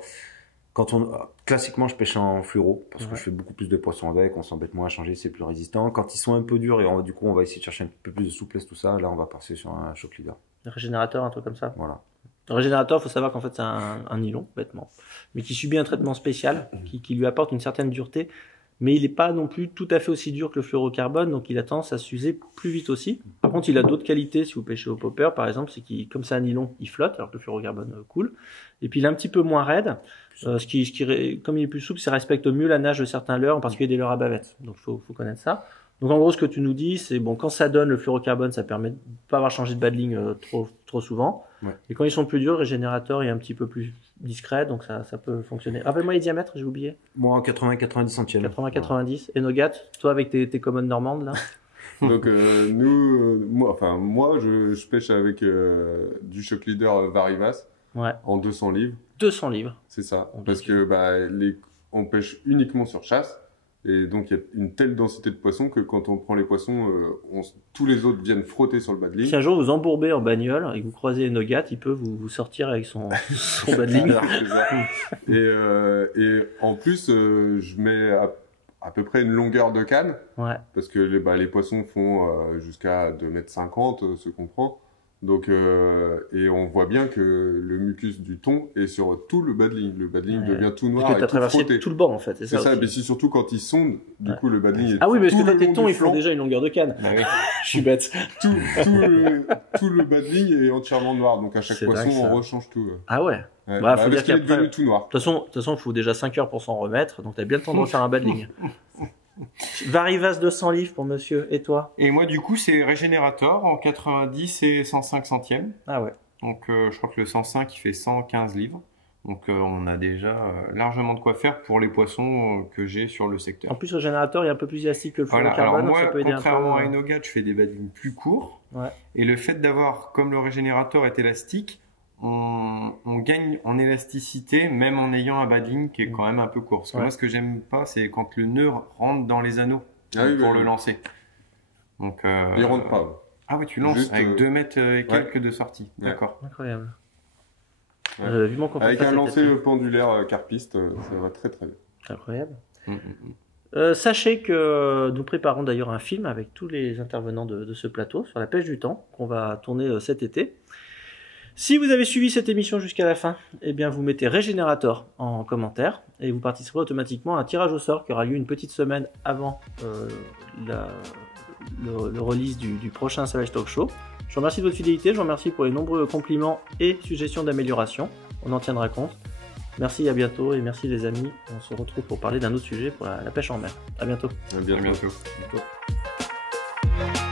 Classiquement, je pêche en fluoro parce que je fais beaucoup plus de poissons avec. On s'embête moins à changer, c'est plus résistant. Quand ils sont un peu durs et du coup, on va essayer de chercher un peu plus de souplesse, tout ça. Là, on va passer sur un shock leader. Un régénérateur, un truc comme ça. Voilà. Le régénérateur, il faut savoir qu'en fait, c'est un nylon, bêtement, mais qui subit un traitement spécial, qui lui apporte une certaine dureté. Mais il n'est pas non plus tout à fait aussi dur que le fluorocarbone, donc il a tendance à s'user plus vite aussi. Par contre, il a d'autres qualités si vous pêchez au popper, par exemple, c'est comme c'est un nylon, il flotte, alors que le fluorocarbone coule. Et puis il est un petit peu moins raide, comme il est plus souple, ça respecte mieux la nage de certains leurres, en particulier des leurres à bavette. Donc il faut connaître ça. Donc en gros, ce que tu nous dis, c'est bon, quand ça donne le fluorocarbone, ça permet de pas avoir changé de badling trop souvent. Ouais. Et quand ils sont plus durs, le régénérateur est un petit peu plus discret, donc ça peut fonctionner. Rappelle-moi les diamètres, j'ai oublié. Moi, 80-90 centièmes. 80-90. Et Nogat, toi avec tes commodes normandes là? Donc moi, je pêche avec du shock leader Varivas en 200 livres. 200 livres. C'est ça. Parce que on pêche uniquement sur chasse. Et donc, il y a une telle densité de poissons que quand on prend les poissons, tous les autres viennent frotter sur le badling. Si un jour vous embourbez en bagnole et que vous croisez Nogat, il peut vous sortir avec son badling. Et en plus, je mets à peu près une longueur de canne. Ouais. Parce que les poissons font jusqu'à 2,50 m, ce qu'on prend. Donc, et on voit bien que le mucus du thon est sur tout le badling. Le badling devient tout noir. Et tu as traversé tout le banc, en fait. C'est ça, mais c'est surtout quand ils sondent, du coup, le badling est Ah oui, parce que toi, tes thons, ils font déjà une longueur de canne. Bah oui. Je suis bête. Tout le badling est entièrement noir. Donc, à chaque poisson, on rechange tout. Ah ouais. Faut parce qu'il est devenu tout noir. De toute façon, il faut déjà 5 heures pour s'en remettre. Donc, tu as bien le temps de refaire un badling. Varivas 200 livres pour monsieur, et toi? Et moi du coup c'est régénérateur en 90 et 105 centièmes. Ah ouais. Donc je crois que le 105 il fait 115 livres. Donc on a déjà largement de quoi faire pour les poissons que j'ai sur le secteur. En plus le générateur est un peu plus élastique que le fluorocarbone. Alors moi contrairement à Enogat, je fais des badlings plus courts. Ouais. Et le fait d'avoir, comme le régénérateur est élastique, on gagne en élasticité même en ayant un badling qui est quand même un peu court. Parce que moi ce que j'aime pas c'est quand le nœud rentre dans les anneaux pour le lancer. Donc il rentre pas. Ah oui, tu lances juste avec 2 mètres et quelques de sortie. Ouais. D'accord. Incroyable. Ouais. Vivement qu'on Avec fasse un cet lancer été. carpiste, carpiste, ça va très très bien. Incroyable. Mm, Sachez que nous préparons d'ailleurs un film avec tous les intervenants de ce plateau sur la pêche du temps qu'on va tourner cet été. Si vous avez suivi cette émission jusqu'à la fin, eh bien vous mettez Régénérateur en commentaire et vous participerez automatiquement à un tirage au sort qui aura lieu une petite semaine avant le release du prochain Savage Talk Show. Je vous remercie de votre fidélité, je vous remercie pour les nombreux compliments et suggestions d'amélioration. On en tiendra compte. Merci, à bientôt et merci les amis. On se retrouve pour parler d'un autre sujet pour la pêche en mer. À bientôt. À À bientôt. bientôt. Bientôt.